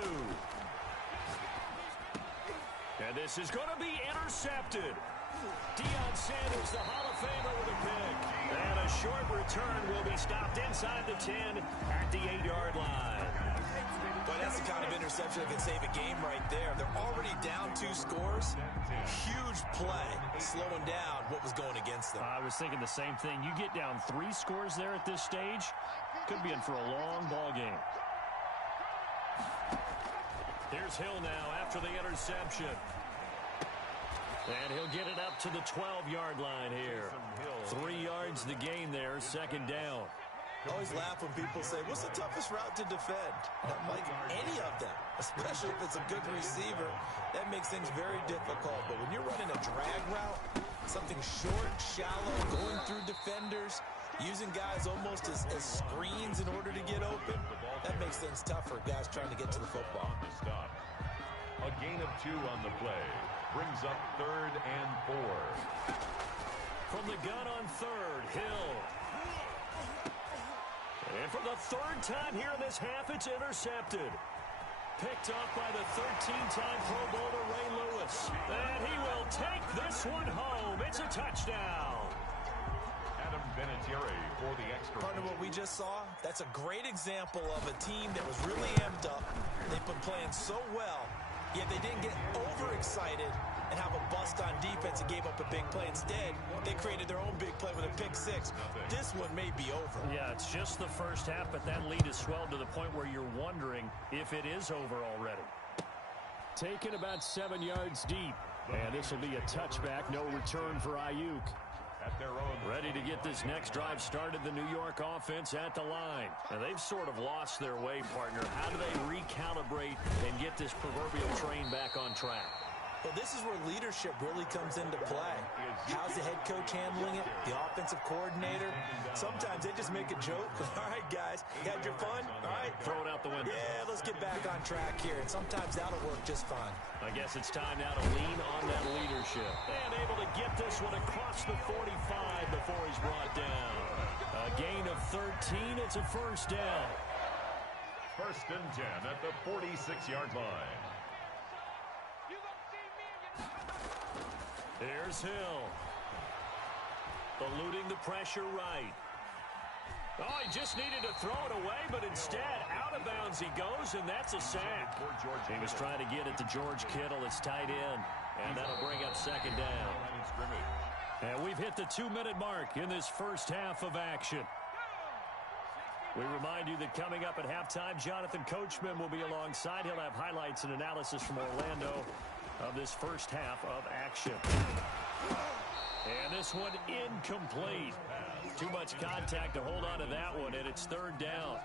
And this is going to be intercepted. Deion Sanders, the Hall of Famer, with a pick. And a short return will be stopped inside the 10 at the 8-yard line. But that's the kind of interception that can save a game right there. They're already down 2 scores. Huge play, slowing down what was going against them. I was thinking the same thing. You get down 3 scores there at this stage, could be in for a long ball game. Here's Hill now after the interception. And he'll get it up to the 12-yard line here. 3 yards the gain there, 2nd down. I always laugh when people say, what's the toughest route to defend? And I'm like, any of them, especially if it's a good receiver. That makes things very difficult. But when you're running a drag route, something short, shallow, going through defenders, using guys almost as screens in order to get open, that makes things tough for guys trying to get to the football. A gain of 2 on the play. Brings up 3rd and 4. From the gun on 3rd, Hill. And for the 3rd time here in this half, it's intercepted. Picked off by the 13-time Pro Bowler Ray Lewis. And he will take this one home. It's a touchdown. Vinatieri for the extra. Partner, what we just saw, that's a great example of a team that was really amped up. They've been playing so well, yet they didn't get overexcited and have a bust on defense and gave up a big play. Instead, they created their own big play with a pick six. This one may be over. Yeah, it's just the first half, but that lead has swelled to the point where you're wondering if it is over already. Taken about 7 yards deep. And this will be a touchback. No return for Ayuk. At their own. Ready to get this next drive started, the New York offense at the line. And they've sort of lost their way, partner. How do they recalibrate and get this proverbial train back on track? Well, this is where leadership really comes into play. How's the head coach handling it? The offensive coordinator? Sometimes they just make a joke. All right, guys, you had your fun? All right. Throw it out the window. Yeah, let's get back on track here. And sometimes that'll work just fine. I guess it's time now to lean on that leadership. And able to get this one across the 45 before he's brought down. A gain of 13. It's a first down. 1st and 10 at the 46-yard line. Here's Hill. Eluding the pressure right. Oh, he just needed to throw it away, but instead, out of bounds he goes, and that's a sack. He was trying to get it to George Kittle, his tight end, and that'll bring up 2nd down. And we've hit the 2-minute mark in this first half of action. We remind you that coming up at halftime, Jonathan Coachman will be alongside. He'll have highlights and analysis from Orlando of this first half of action. And this one incomplete. Too much contact to hold on to that one, and it's 3rd down.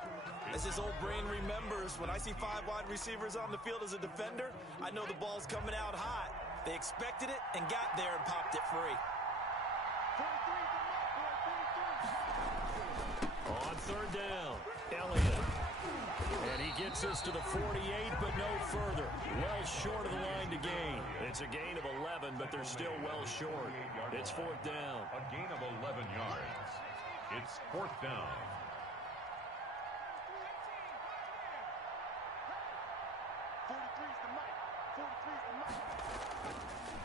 As his old brain remembers, when I see 5 wide receivers on the field as a defender, I know the ball's coming out hot. They expected it and got there and popped it free. On 3rd down, Elliott. And he gets us to the 48, but no further. Well short of the line to gain. It's a gain of 11, but they're still well short. It's 4th down. A gain of 11 yards. It's 4th down.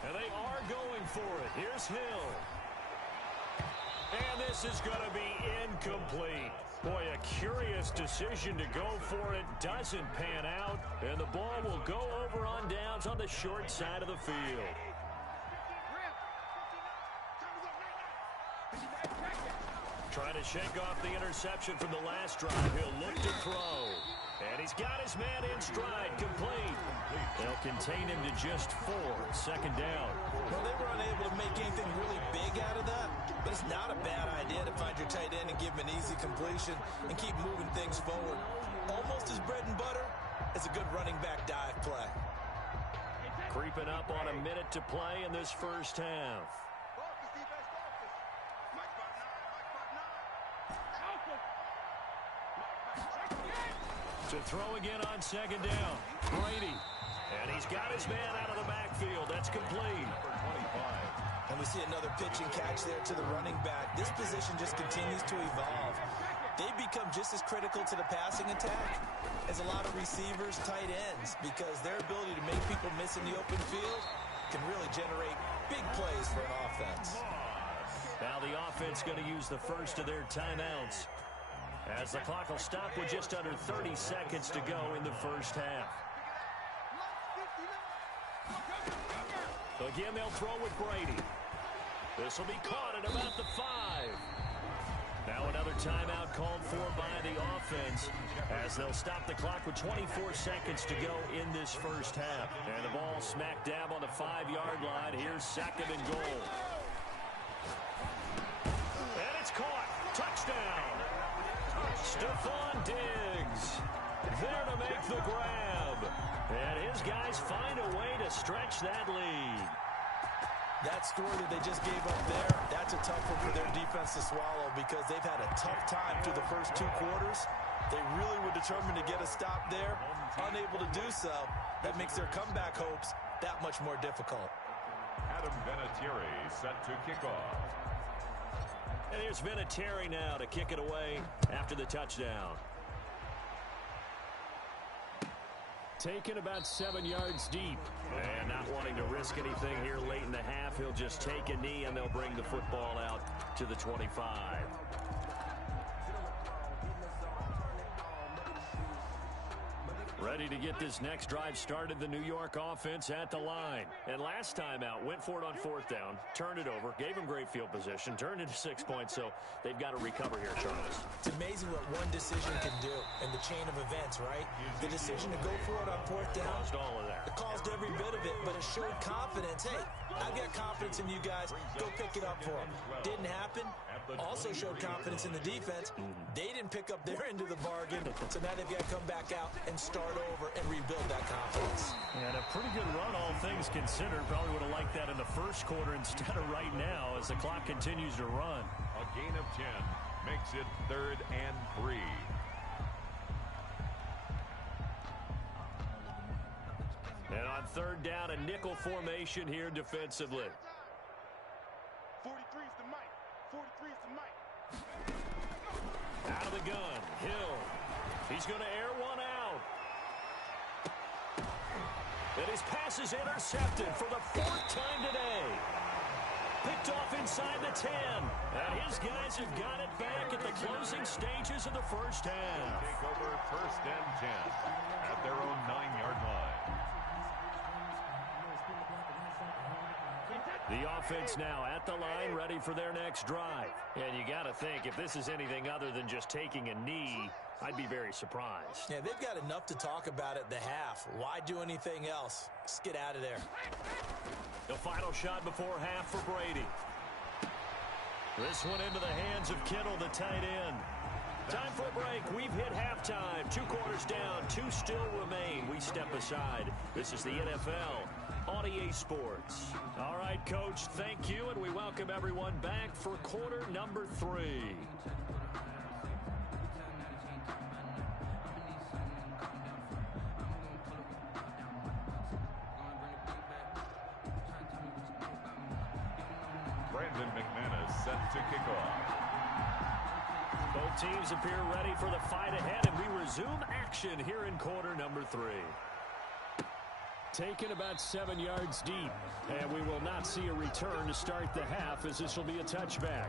And they are going for it. Here's Hill. And this is going to be incomplete. Boy, a curious decision to go for it. Doesn't pan out. And the ball will go over on downs on the short side of the field. Trying to shake off the interception from the last drive. He'll look to throw. And he's got his man in stride. Complete. They'll contain him to just 4. 2nd down. Well, they were unable to make anything really big out of that, but it's not a bad idea to find your tight end and give him an easy completion and keep moving things forward. Almost as bread and butter as a good running back dive play. Creeping up on a minute to play in this first half. To throw again on 2nd down. Brady. And he's got his man out of the backfield. That's complete. And we see another pitch and catch there to the running back. This position just continues to evolve. They become just as critical to the passing attack as a lot of receivers, tight ends, because their ability to make people miss in the open field can really generate big plays for an offense. Now the offense going to use the first of their timeouts, as the clock will stop with just under 30 seconds to go in the first half. Again, they'll throw with Brady. This will be caught at about the 5. Now another timeout called for by the offense, as they'll stop the clock with 24 seconds to go in this first half. And the ball smack dab on the 5-yard line. Here's 2nd and goal. And it's caught. Touchdown. Stephon Diggs there to make the grab. And his guys find a way to stretch that lead. That score that they just gave up there, that's a tough one for their defense to swallow, because they've had a tough time through the first 2 quarters. They really were determined to get a stop there. Unable to do so, that makes their comeback hopes that much more difficult. Adam Vinatieri set to kick off. And here's Vinatieri now to kick it away after the touchdown. Taken about 7 yards deep. And not wanting to risk anything here late in the half, he'll just take a knee, and they'll bring the football out to the 25. Ready to get this next drive started, the New York offense at the line. And last time out, went for it on 4th down, turned it over, gave them great field position, turned into 6 points, so they've got to recover here, Charles. It's amazing what one decision can do in the chain of events, right? The decision to go for it on 4th down. Caused all of that. It caused every bit of it, but it showed confidence. Hey, I've got confidence in you guys. Go pick it up for them. Didn't happen. Also showed confidence in the defense. They didn't pick up their end of the bargain, so now they've got to come back out and start over and rebuild that confidence. And a pretty good run, all things considered. Probably would have liked that in the first quarter instead of right now as the clock continues to run. A gain of 10 makes it 3rd and 3. And on 3rd down, a nickel formation here defensively. 43's the mic. 43's the mic. Out of the gun, Hill. He's going to air one out. And his pass is intercepted for the 4th time today. Picked off inside the 10. And his guys have got it back at the closing stages of the first half. Take over 1st and 10 at their own 9-yard line. The offense now at the line, ready for their next drive. And you got to think, if this is anything other than just taking a knee, I'd be very surprised. Yeah, they've got enough to talk about at the half. Why do anything else? Let's get out of there. The final shot before half for Brady. This one into the hands of Kittle, the tight end. Time for a break. We've hit halftime. 2 quarters down. 2 still remain. We step aside. This is the NFL on EA Sports. All right, Coach, thank you, and we welcome everyone back for quarter number 3. Brandon McManus set to kick off. Both teams appear ready for the fight ahead, and we resume action here in quarter number 3. Taken about 7 yards deep, and we will not see a return to start the half as this will be a touchback.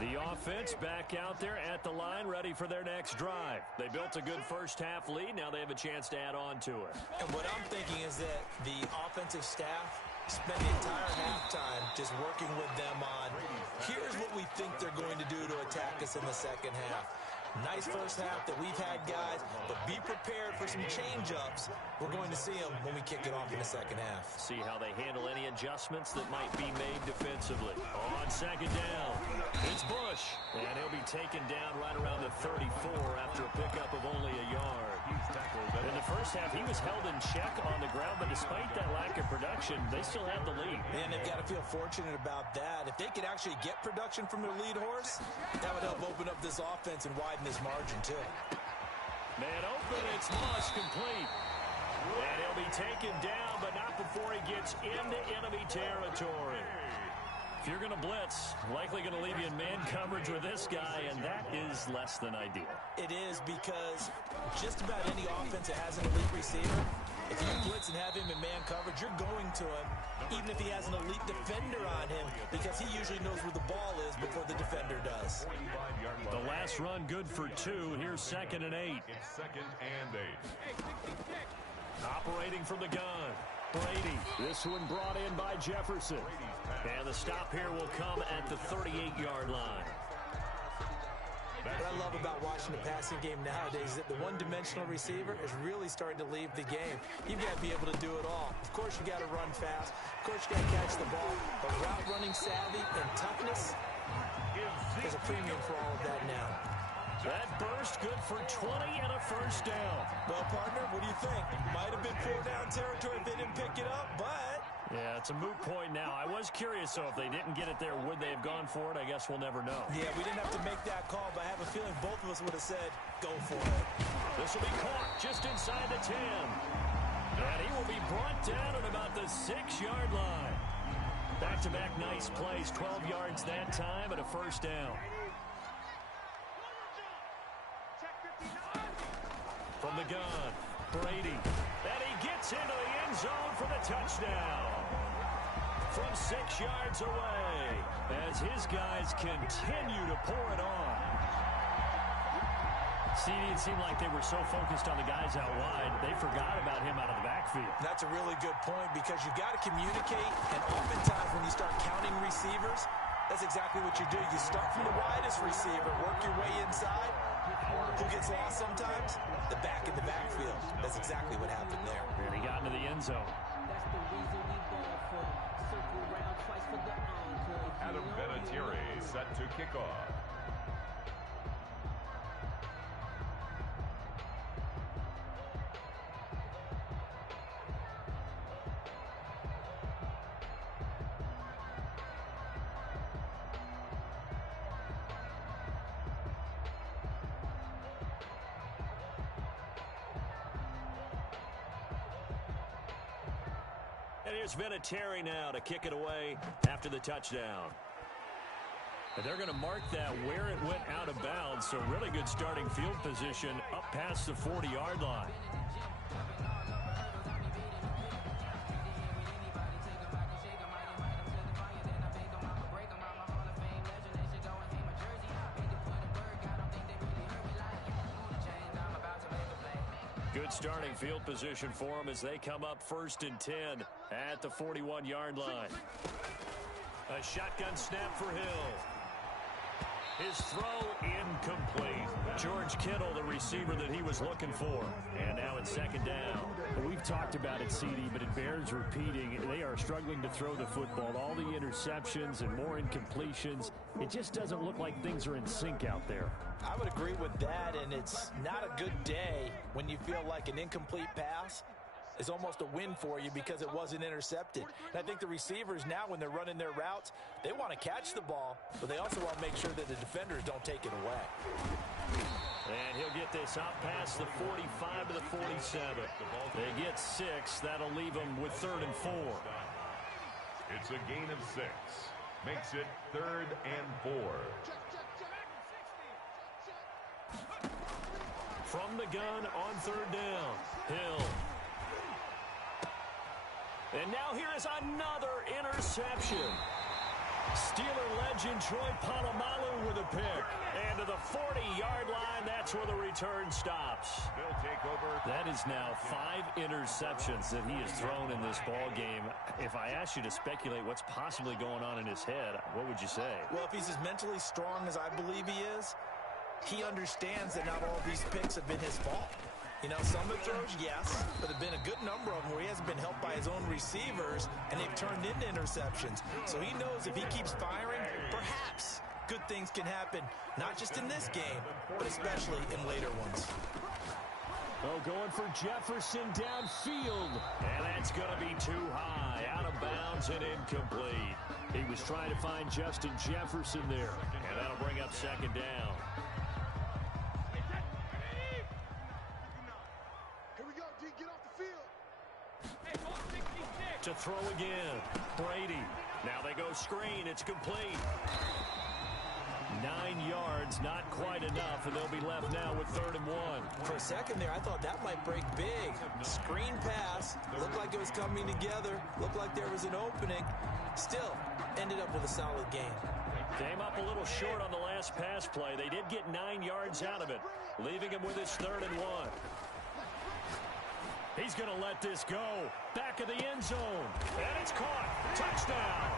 The offense back out there at the line, ready for their next drive. They built a good first half lead. Now they have a chance to add on to it. And what I'm thinking is that the offensive staff spent the entire halftime just working with them on, here's what we think they're going to do to attack us in the second half. Nice first half that we've had, guys, but be prepared for some change-ups. We're going to see them when we kick it off in the second half. See how they handle any adjustments that might be made defensively. On 2nd down, it's Bush, and he'll be taken down right around the 34 after a pickup of only a yard. In the first half, he was held in check on the ground, but despite that lack of production, they still have the lead. And they've got to feel fortunate about that. If they could actually get production from their lead horse, that would help open up this offense and widen this margin, too. Man open, it's Moss complete. And he'll be taken down, but not before he gets into enemy territory. If you're going to blitz, likely going to leave you in man coverage with this guy, and that is less than ideal. It is, because just about any offense that has an elite receiver, if you blitz and have him in man coverage, you're going to him, even if he has an elite defender on him, because he usually knows where the ball is before the defender does. The last run good for 2. Here's 2nd and 8. It's 2nd and 8. Operating from the gun, Brady. This one brought in by Jefferson. And the stop here will come at the 38-yard line. What I love about watching the passing game nowadays is that the one-dimensional receiver is really starting to leave the game. You've got to be able to do it all. Of course, you got to run fast. Of course, you got to catch the ball. But route running savvy and toughness, there's a premium for all of that now. That burst good for 20 and a first down. Well, partner, what do you think? Might have been 4-down territory if they didn't pick it up, but... Yeah, it's a moot point now. I was curious, so if they didn't get it there, would they have gone for it? I guess we'll never know. Yeah, we didn't have to make that call, but I have a feeling both of us would have said, go for it. This will be caught just inside the 10. And he will be brought down at about the 6-yard line. Back-to-back nice plays, 12 yards that time and a first down. the gun, Brady. And he gets into the end zone for the touchdown. From 6 yards away, as his guys continue to pour it on. CD, it seemed like they were so focused on the guys out wide, they forgot about him out of the backfield. That's a really good point because you've got to communicate, and oftentimes when you start counting receivers, that's exactly what you do. You start from the widest receiver, work your way inside. Who gets lost sometimes? The back in the backfield. That's exactly what happened there. And he got into the end zone. Adam Vinatieri set to kick off. And here's Vinatieri now to kick it away after the touchdown. And they're going to mark that where it went out of bounds, so really good starting field position up past the 40-yard line. Good starting field position for them as they come up 1st and 10 at the 41-yard line. A shotgun snap for Hill. His throw incomplete. George Kittle, the receiver that he was looking for. And now it's 2nd down. Well, we've talked about it, CD, but it bears repeating. They are struggling to throw the football. All the interceptions and more incompletions. It just doesn't look like things are in sync out there. I would agree with that, and it's not a good day when you feel like an incomplete pass is almost a win for you because it wasn't intercepted. And I think the receivers now, when they're running their routes, they want to catch the ball, but they also want to make sure that the defenders don't take it away. And he'll get this out past the 45 to the 47. They get 6. That'll leave them with 3rd and 4. It's a gain of 6. Makes it 3rd and 4. From the gun on 3rd down. Hill. And now here is another interception. Steeler legend Troy Polamalu with a pick. And to the 40-yard line, that's where the return stops. They'll take over. That is now 5 interceptions that he has thrown in this ball game. If I asked you to speculate what's possibly going on in his head, what would you say? Well, if he's as mentally strong as I believe he is, he understands that not all these picks have been his fault. You know, some of the throws, yes, but there have been a good number of them where he hasn't been helped by his own receivers, and they've turned into interceptions. So he knows if he keeps firing, perhaps good things can happen, not just in this game, but especially in later ones. Oh, going for Jefferson downfield. And that's going to be too high, out of bounds and incomplete. He was trying to find Justin Jefferson there. And that'll bring up 2nd down. To throw again. Brady. Now they go screen. It's complete. 9 yards, not quite enough, and they'll be left now with 3rd and 1. For a second there, I thought that might break big. Screen pass. Looked like it was coming together. Looked like there was an opening. Still, ended up with a solid game. Came up a little short on the last pass play. They did get 9 yards out of it, leaving him with his 3rd and 1. He's going to let this go. Back of the end zone. And it's caught. Touchdown.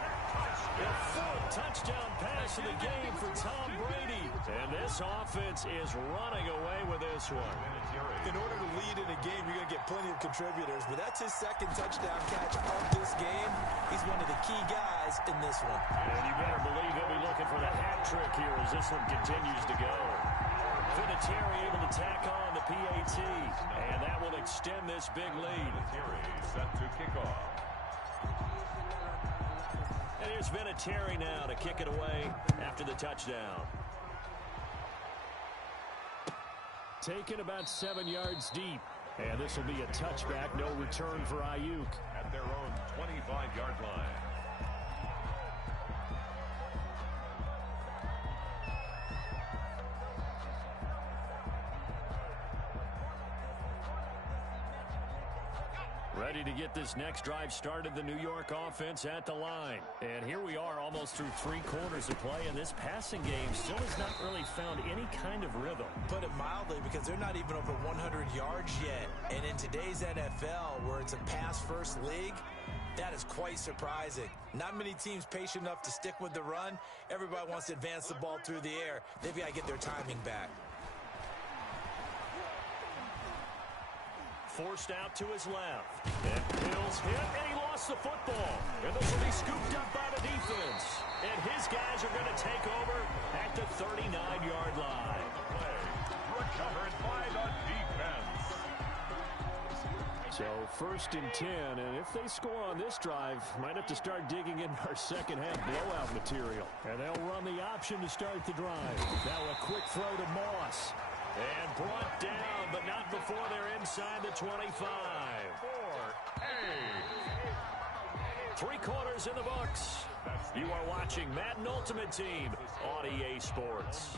The 4th touchdown pass of the game for Tom Brady. And this offense is running away with this one. In order to lead in a game, you're going to get plenty of contributors. But that's his 2nd touchdown catch of this game. He's one of the key guys in this one. And you better believe he'll be looking for the hat trick here as this one continues to go. Vinatieri able to tack on the PAT, and that will extend this big lead. Vinatieri set to kick off. And here's Vinatieri now to kick it away after the touchdown. Taken about 7 yards deep, and this will be a touchback, no return for Ayuk. At their own 25-yard line. Ready to get this next drive started, the New York offense at the line. And here we are almost through 3 quarters of play, and this passing game still has not really found any kind of rhythm. Put it mildly, because they're not even over 100 yards yet. And in today's NFL, where it's a pass-first league, that is quite surprising. Not many teams patient enough to stick with the run. Everybody wants to advance the ball through the air. They've got to get their timing back. Forced out to his left. And Hill's hit, and he lost the football. And this will be scooped up by the defense. And his guys are going to take over at the 39-yard line. Recovered by the defense. So 1st and 10, and if they score on this drive, might have to start digging in our second-half blowout material. And they'll run the option to start the drive. Now a quick throw to Moss. And brought down, but not before they're inside the 25. 3 quarters in the books. You are watching Madden Ultimate Team on EA Sports.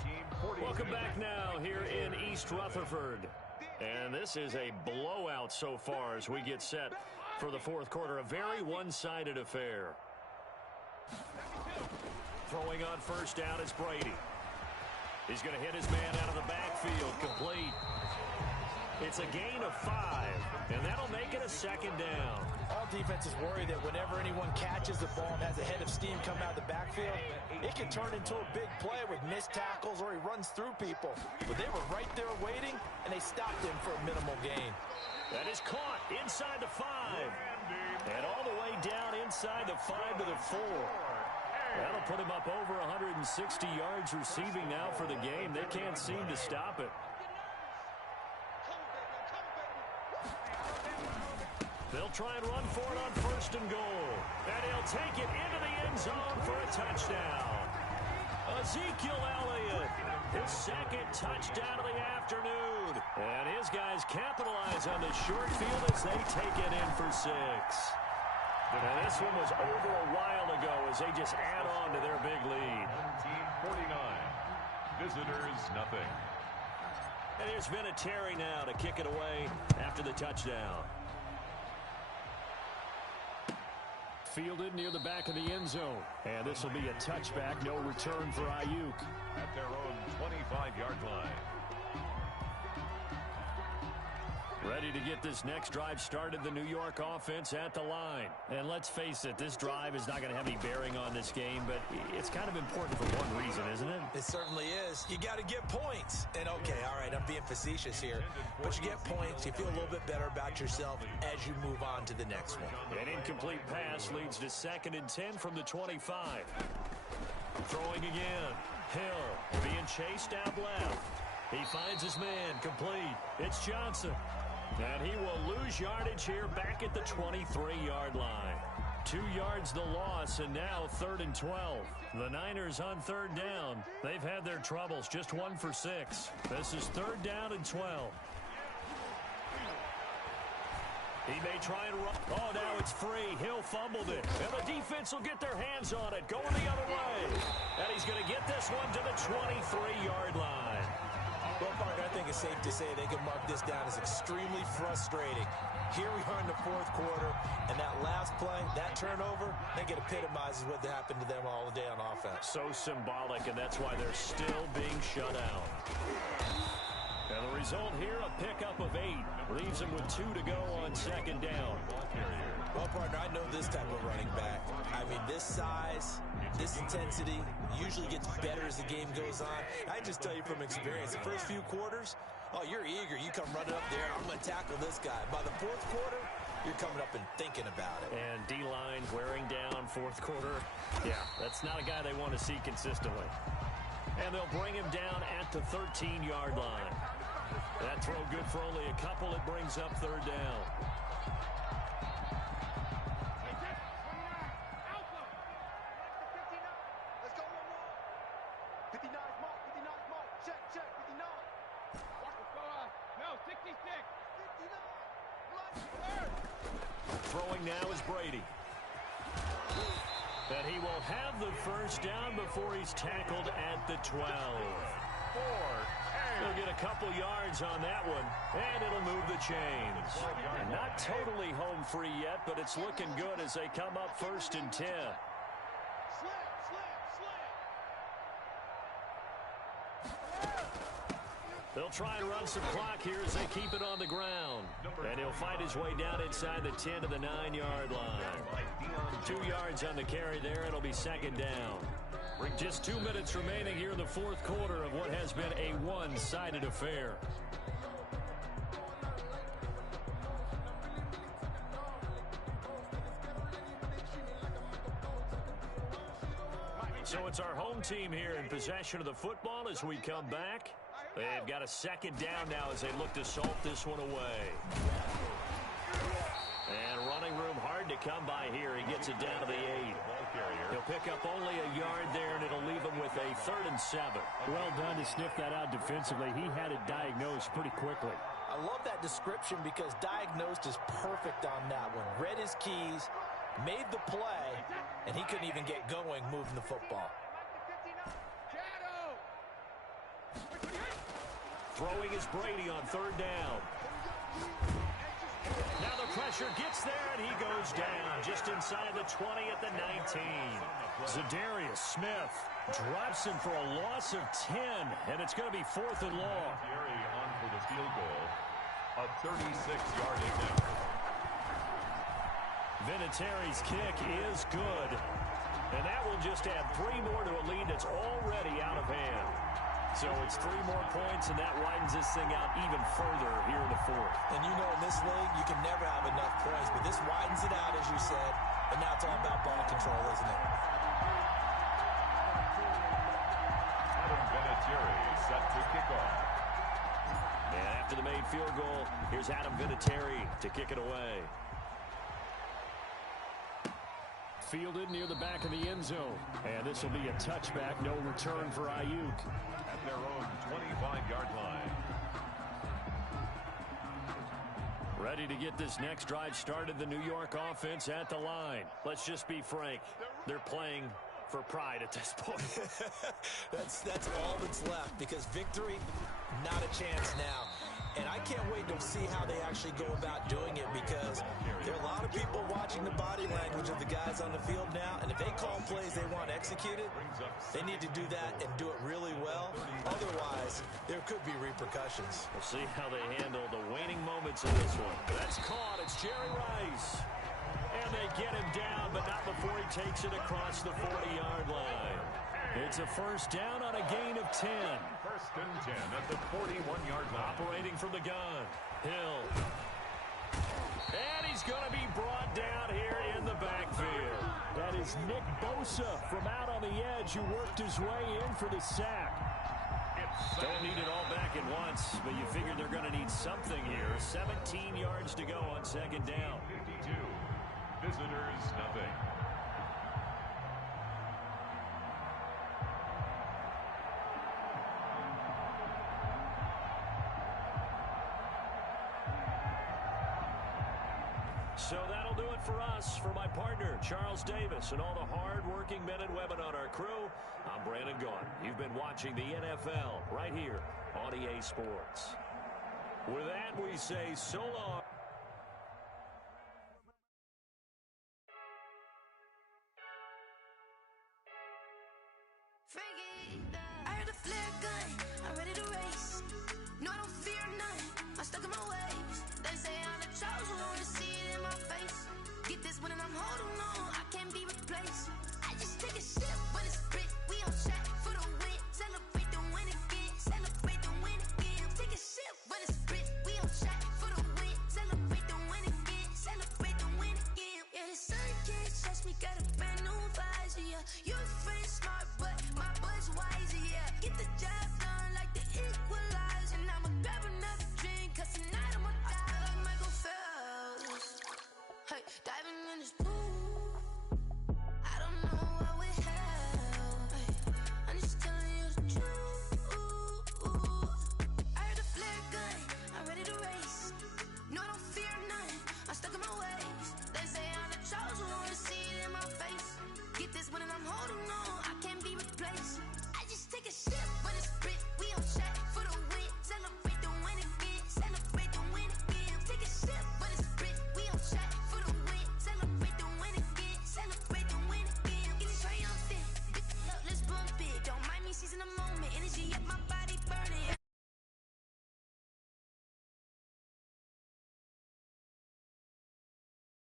Welcome back now here in East Rutherford. And this is a blowout so far as we get set for the 4th quarter. A very one-sided affair. Throwing on first down is Brady. He's going to hit his man out of the backfield, complete. It's a gain of 5, and that'll make it a 2nd down. All defenses worry that whenever anyone catches the ball and has a head of steam come out of the backfield, it can turn into a big play with missed tackles or he runs through people. But they were right there waiting, and they stopped him for a minimal gain. That is caught inside the 5, and all the way down inside the 5 to the 4. That'll put him up over 160 yards receiving now for the game. They can't seem to stop it. They'll try and run for it on 1st and goal. And he'll take it into the end zone for a touchdown. Ezekiel Elliott, his 2nd touchdown of the afternoon. And his guys capitalize on the short field as they take it in for 6. And this one was over a while ago as they just add on to their big lead. 49. Visitors, nothing. And there's Vinatieri now to kick it away after the touchdown. Fielded near the back of the end zone. And this will be a touchback, no return for Ayuk. At their own 25-yard line. Ready to get this next drive started, the New York offense at the line. And let's face it, this drive is not going to have any bearing on this game, but it's kind of important for one reason, isn't it? It certainly is. You got to get points. And okay, all right, I'm being facetious here, but you get points, you feel a little bit better about yourself as you move on to the next one. An incomplete pass leads to 2nd and 10 from the 25. Throwing again. Hill being chased out left. He finds his man, complete. It's Johnson. And he will lose yardage here back at the 23-yard line. 2 yards the loss, and now 3rd and 12. The Niners on 3rd down. They've had their troubles, just 1 for 6. This is 3rd down and 12. He may try and run. Oh, now it's free. Hill fumbled it. And the defense will get their hands on it, going the other way. And he's going to get this one to the 23-yard line. Well, partner, I think it's safe to say they can mark this down as extremely frustrating. Here we are in the 4th quarter, and that last play, that turnover, I think it epitomizes what happened to them all day on offense. So symbolic, and that's why they're still being shut out. And the result here, a pickup of 8. Leaves them with 2 to go on 2nd down. Well, partner, I know this type of running back. I mean, this size, this intensity usually gets better as the game goes on. I just tell you from experience, the first few quarters, oh, you're eager. You come running up there. I'm going to tackle this guy. By the 4th quarter, you're coming up and thinking about it. And D-line wearing down 4th quarter. Yeah, that's not a guy they want to see consistently. And they'll bring him down at the 13-yard line. That throw good for only a couple. It brings up 3rd down. Throwing now is Brady. And he will have the 1st down before he's tackled at the 12. 4A. They'll get a couple yards on that one, and it'll move the chains. And not totally home free yet, but it's looking good as they come up 1st and 10. They'll try and run some clock here as they keep it on the ground. And he'll find his way down inside the 10 to the 9-yard line. 2 yards on the carry there. It'll be 2nd down. Just 2 minutes remaining here in the 4th quarter of what has been a one-sided affair. So it's our home team here in possession of the football as we come back. They've got a 2nd down now as they look to salt this one away. And running room hard to come by here. He gets it down to the 8. He'll pick up only a yard there, and it'll leave him with a 3rd and 7. Well done to sniff that out defensively. He had it diagnosed pretty quickly. I love that description because diagnosed is perfect on that one. Read his keys, made the play, and he couldn't even get going moving the football. Throwing is Brady on 3rd down. Now the pressure gets there, and he goes down just inside the 20 at the 19. Zadarius Smith drops him for a loss of 10, and it's going to be 4th and long. On for the field goal, a 36-yard attempt. Vinatieri's kick is good, and that will just add 3 more to a lead that's already out of hand. So it's 3 more points, and that widens this thing out even further here in the 4th. And you know, in this league, you can never have enough points, but this widens it out, as you said, and now it's all about ball control, isn't it? Adam Vinatieri set to kick off. And after the made field goal, here's Adam Vinatieri to kick it away. Fielded near the back of the end zone. And this will be a touchback. No return for Ayuk. At their own 25-yard line. Ready to get this next drive started. The New York offense at the line. Let's just be frank. They're playing for pride at this point. That's all that's left because victory, not a chance now. And I can't wait to see how they actually go about doing it because there are a lot of people watching the body language of the guys on the field now. And if they call plays they want executed, they need to do that and do it really well. Otherwise, there could be repercussions. We'll see how they handle the waning moments of this one. That's caught. It's Jerry Rice. And they get him down, but not before he takes it across the 40-yard line. It's a 1st down on a gain of 10. 1st and 10 at the 41-yard line. Operating from the gun. Hill. And he's going to be brought down here in the backfield. That is Nick Bosa from out on the edge who worked his way in for the sack. Don't need it all back at once, but you figure they're going to need something here. 17 yards to go on 2nd down. 52. Visitors, nothing. So that'll do it for us. For my partner, Charles Davis, and all the hard-working men and women on our crew, I'm Brandon Gaudin. You've been watching the NFL right here on EA Sports. With that, we say so long. Frankie, I heard a flare gun, I'm ready to race. No, I don't fear none, I'm stuck in my ways. They say I'm the chosen one, to see it in my face. Get this one and I'm holding on, I can't be replaced. I just take a sip, but it's spit, we on track for the win. Celebrate the win again, celebrate the win again. Take a sip, but it's spit, we on track for the win. Celebrate the win again, celebrate the win again. Yeah, the sun can't touch me, got a brand new visor, yeah. Your friend smart, but my bud's wiser, yeah. Get the job